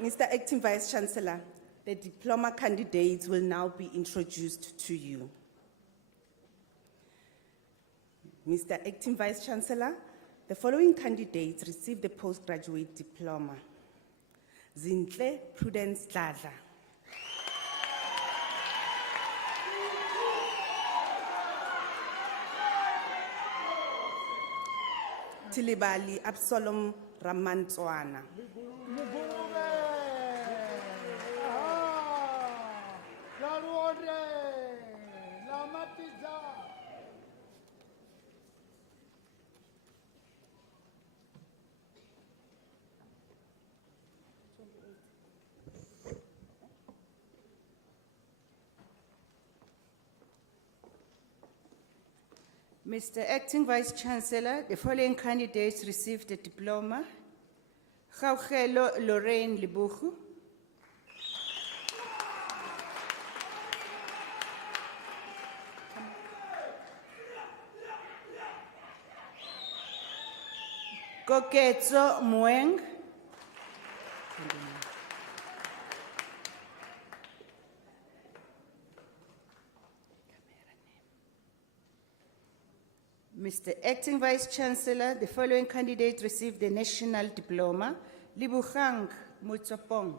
Mr. Acting Vice Chancellor, the diploma candidates will now be introduced to you. Mr. Acting Vice Chancellor, the following candidates received the postgraduate diploma. Zintle Prudence Dladla. Tilibali Absalom Ramantswana. Mr. Acting Vice Chancellor, the following candidates received a diploma. Gaugelo Lorraine Libuchu. Koketso Mueng. Mr. Acting Vice Chancellor, the following candidate received the national diploma. Libugang Mutsopong.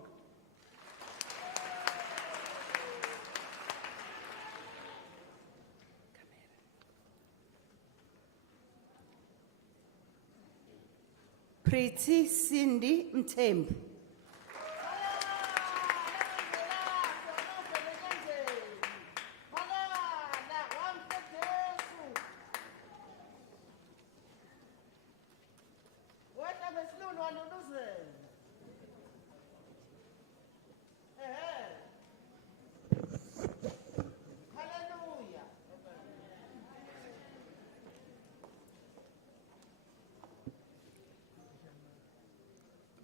Pretty Cindy Mtembu.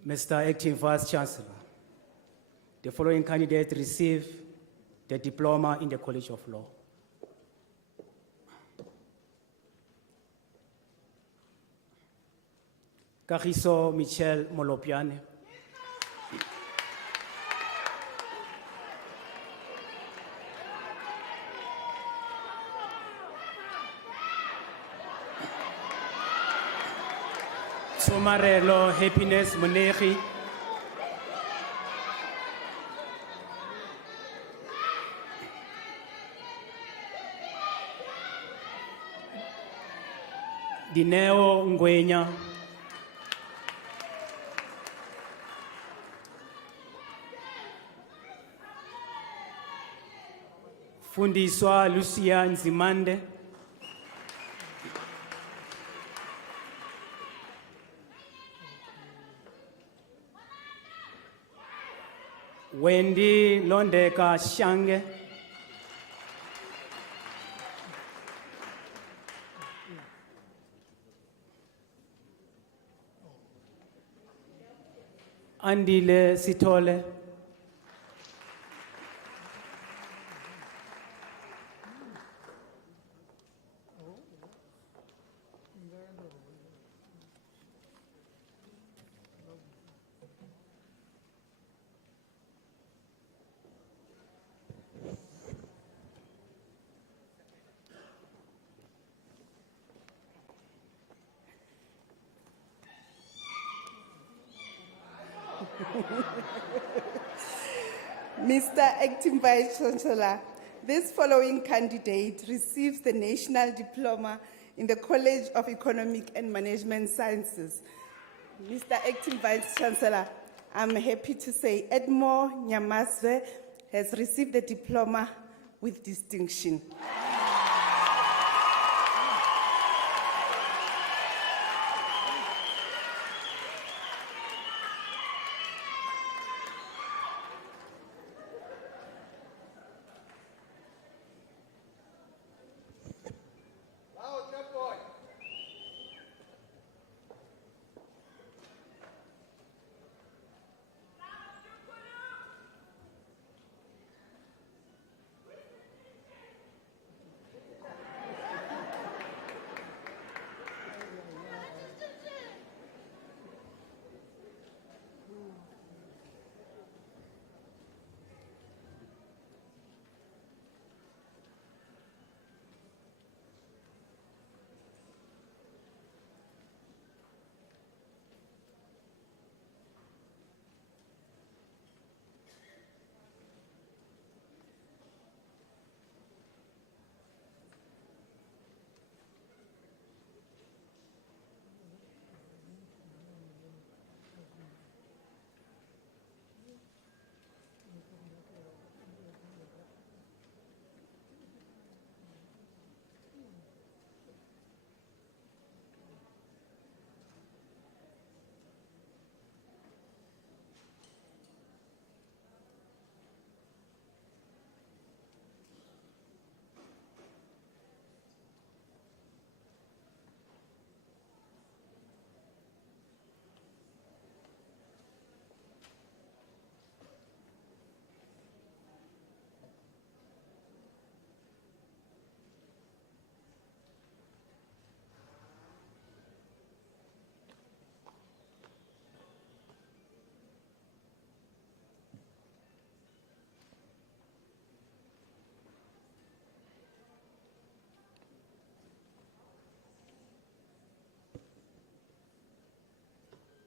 Mr. Acting Vice Chancellor, the following candidates receive the diploma in the College of Law. Kagiso Michelle Molopiane. Somarelo Happiness Monegi. Dineo Ngwenya. Fundiswa Lucia Nzimande. Wendy Londeka Shange. Andile Sitole. Mr. Acting Vice Chancellor, this following candidate receives the National Diploma in the College of Economic and Management Sciences. Mr. Acting Vice Chancellor, I'm happy to say Edmore Nyamasve has received the diploma with distinction.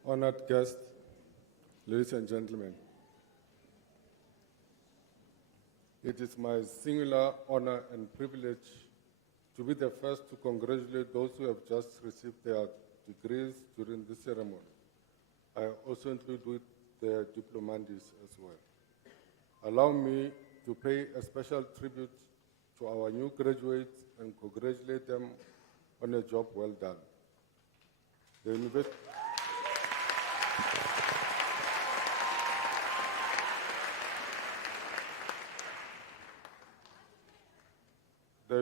Honored guests, ladies and gentlemen, it is my singular honor and privilege to be the first to congratulate those who have just received their degrees during this ceremony. I also include with their diplomandos as well. Allow me to pay a special tribute to our new graduates and congratulate them on a job well done. The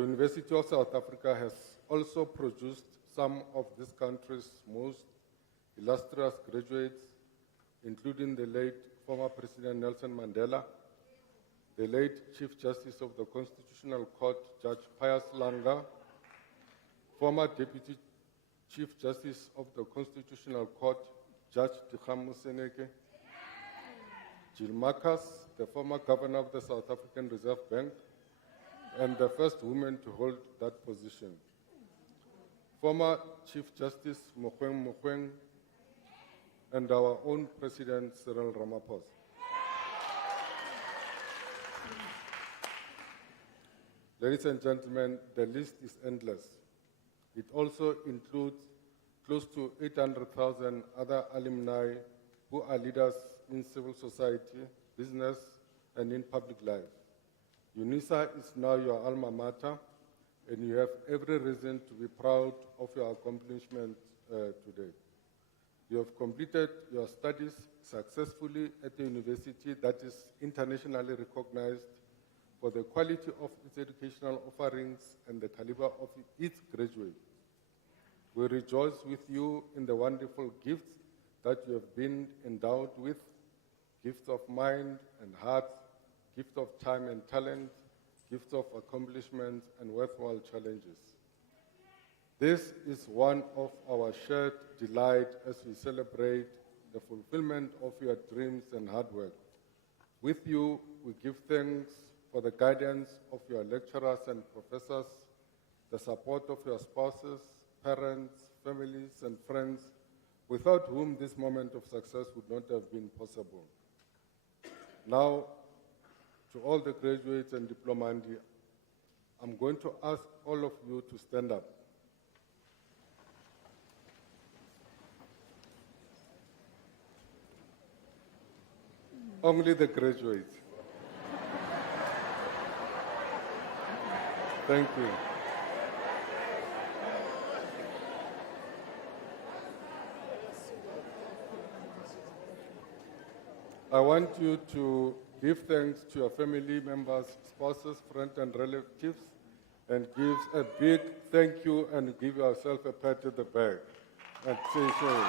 University of South Africa has also produced some of this country's most illustrious graduates, including the late former President Nelson Mandela, the late Chief Justice of the Constitutional Court, Judge Pius Langa, former Deputy Chief Justice of the Constitutional Court, Judge Dikhamu Seneke, Jill Marcus, the former Governor of the South African Reserve Bank, and the first woman to hold that position. Former Chief Justice Mogoeng Mogoeng, and our own President, Cyril Ramaphosa. Ladies and gentlemen, the list is endless. It also includes close to 800,000 other alumni who are leaders in civil society, business, and in public life. Unisa is now your alma mater, and you have every reason to be proud of your accomplishments today. You have completed your studies successfully at a university that is internationally recognized for the quality of its educational offerings and the caliber of its graduates. We rejoice with you in the wonderful gifts that you have been endowed with, gifts of mind and heart, gifts of time and talent, gifts of accomplishments and worthwhile challenges. This is one of our shared delight as we celebrate the fulfillment of your dreams and hard work. With you, we give thanks for the guidance of your lecturers and professors, the support of your spouses, parents, families, and friends, without whom this moment of success would not have been possible. Now, to all the graduates and diplomandi, I'm going to ask all of you to stand up. Only the graduates. Thank you. I want you to give thanks to your family members, spouses, friends, and relatives, and give a big thank you and give yourself a pat at the back and say so.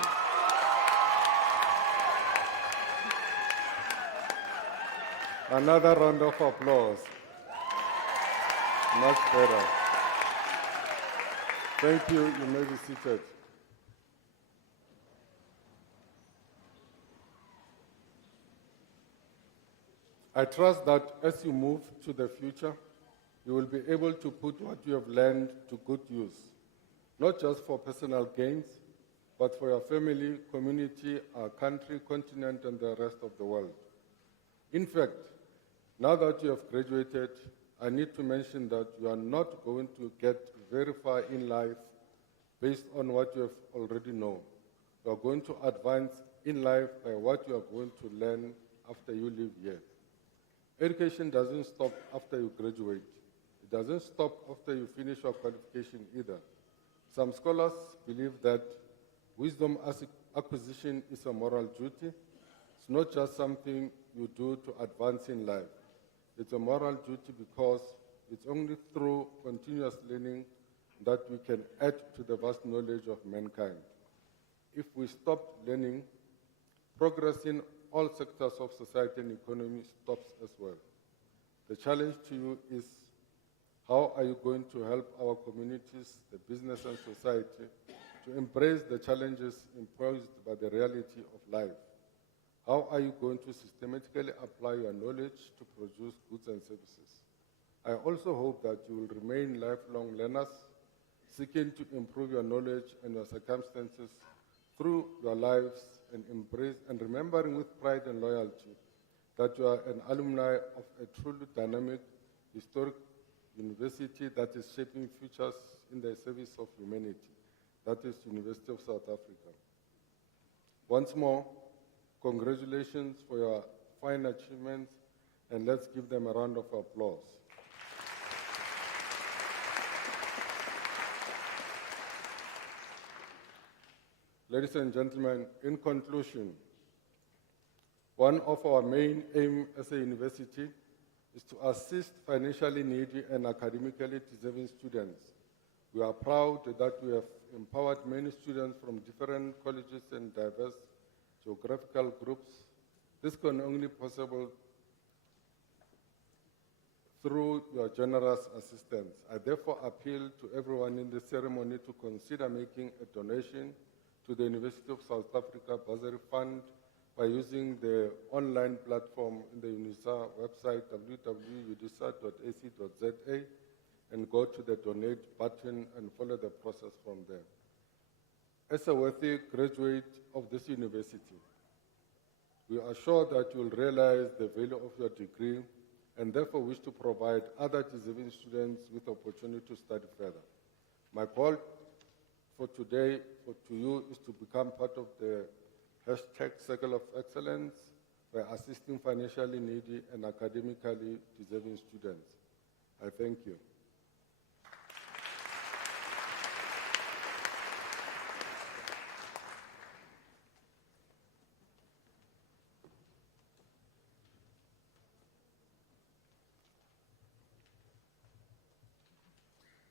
Another round of applause. Much better. Thank you. You may be seated. I trust that as you move to the future, you will be able to put what you have learned to good use, not just for personal gains, but for your family, community, our country, continent, and the rest of the world. In fact, now that you have graduated, I need to mention that you are not going to get very far in life based on what you have already known. You are going to advance in life by what you are going to learn after you leave here. Education doesn't stop after you graduate. It doesn't stop after you finish your qualification either. Some scholars believe that wisdom as acquisition is a moral duty. It's not just something you do to advance in life. It's a moral duty because it's only through continuous learning that we can add to the vast knowledge of mankind. If we stop learning, progress in all sectors of society and economy stops as well. The challenge to you is, how are you going to help our communities, the business and society, to embrace the challenges imposed by the reality of life? How are you going to systematically apply your knowledge to produce goods and services? I also hope that you will remain lifelong learners, seeking to improve your knowledge and your circumstances through your lives, and embrace and remembering with pride and loyalty that you are an alumni of a truly dynamic, historic university that is shaping futures in the service of humanity. That is University of South Africa. Once more, congratulations for your fine achievements, and let's give them a round of applause. Ladies and gentlemen, in conclusion, one of our main aims as a university is to assist financially needy and academically deserving students. We are proud that we have empowered many students from different colleges and diverse geographical groups. This can only be possible through your generous assistance. I therefore appeal to everyone in the ceremony to consider making a donation to the University of South Africa Bursary Fund by using the online platform in the Unisa website, www.unisa.ac.za, and go to the donate button and follow the process from there. As a worthy graduate of this university, we are sure that you will realize the value of your degree and therefore wish to provide other deserving students with opportunity to study further. My call for today to you is to become part of the #Circle of Excellence by assisting financially needy and academically deserving students. I thank you.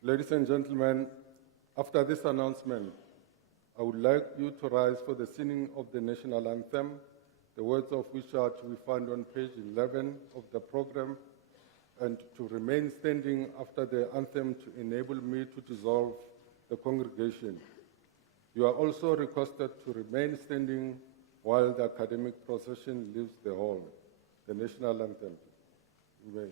Ladies and gentlemen, after this announcement, I would like you to rise for the singing of the national anthem, the words of which are to be found on page 11 of the program, and to remain standing after the anthem to enable me to dissolve the congregation. You are also requested to remain standing while the academic procession leaves the hall. The national anthem. You may.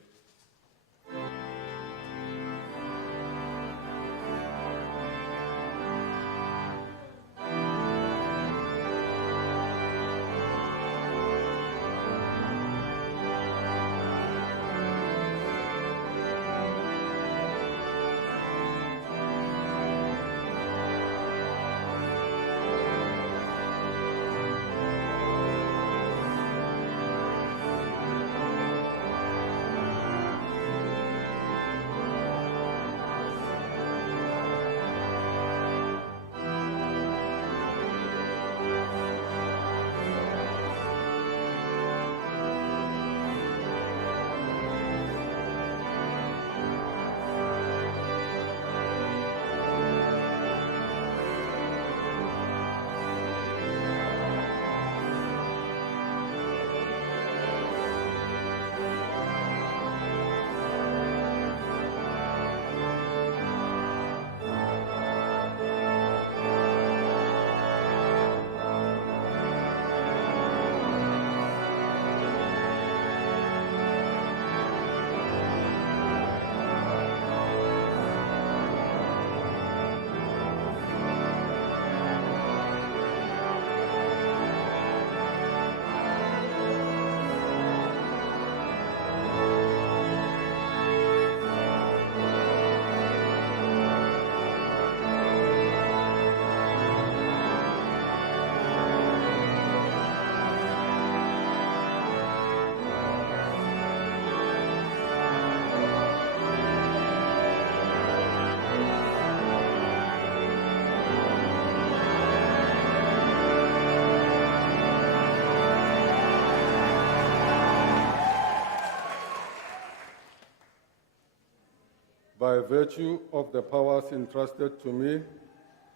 By virtue of the powers entrusted to me,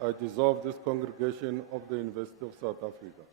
I dissolve this congregation of the University of South Africa.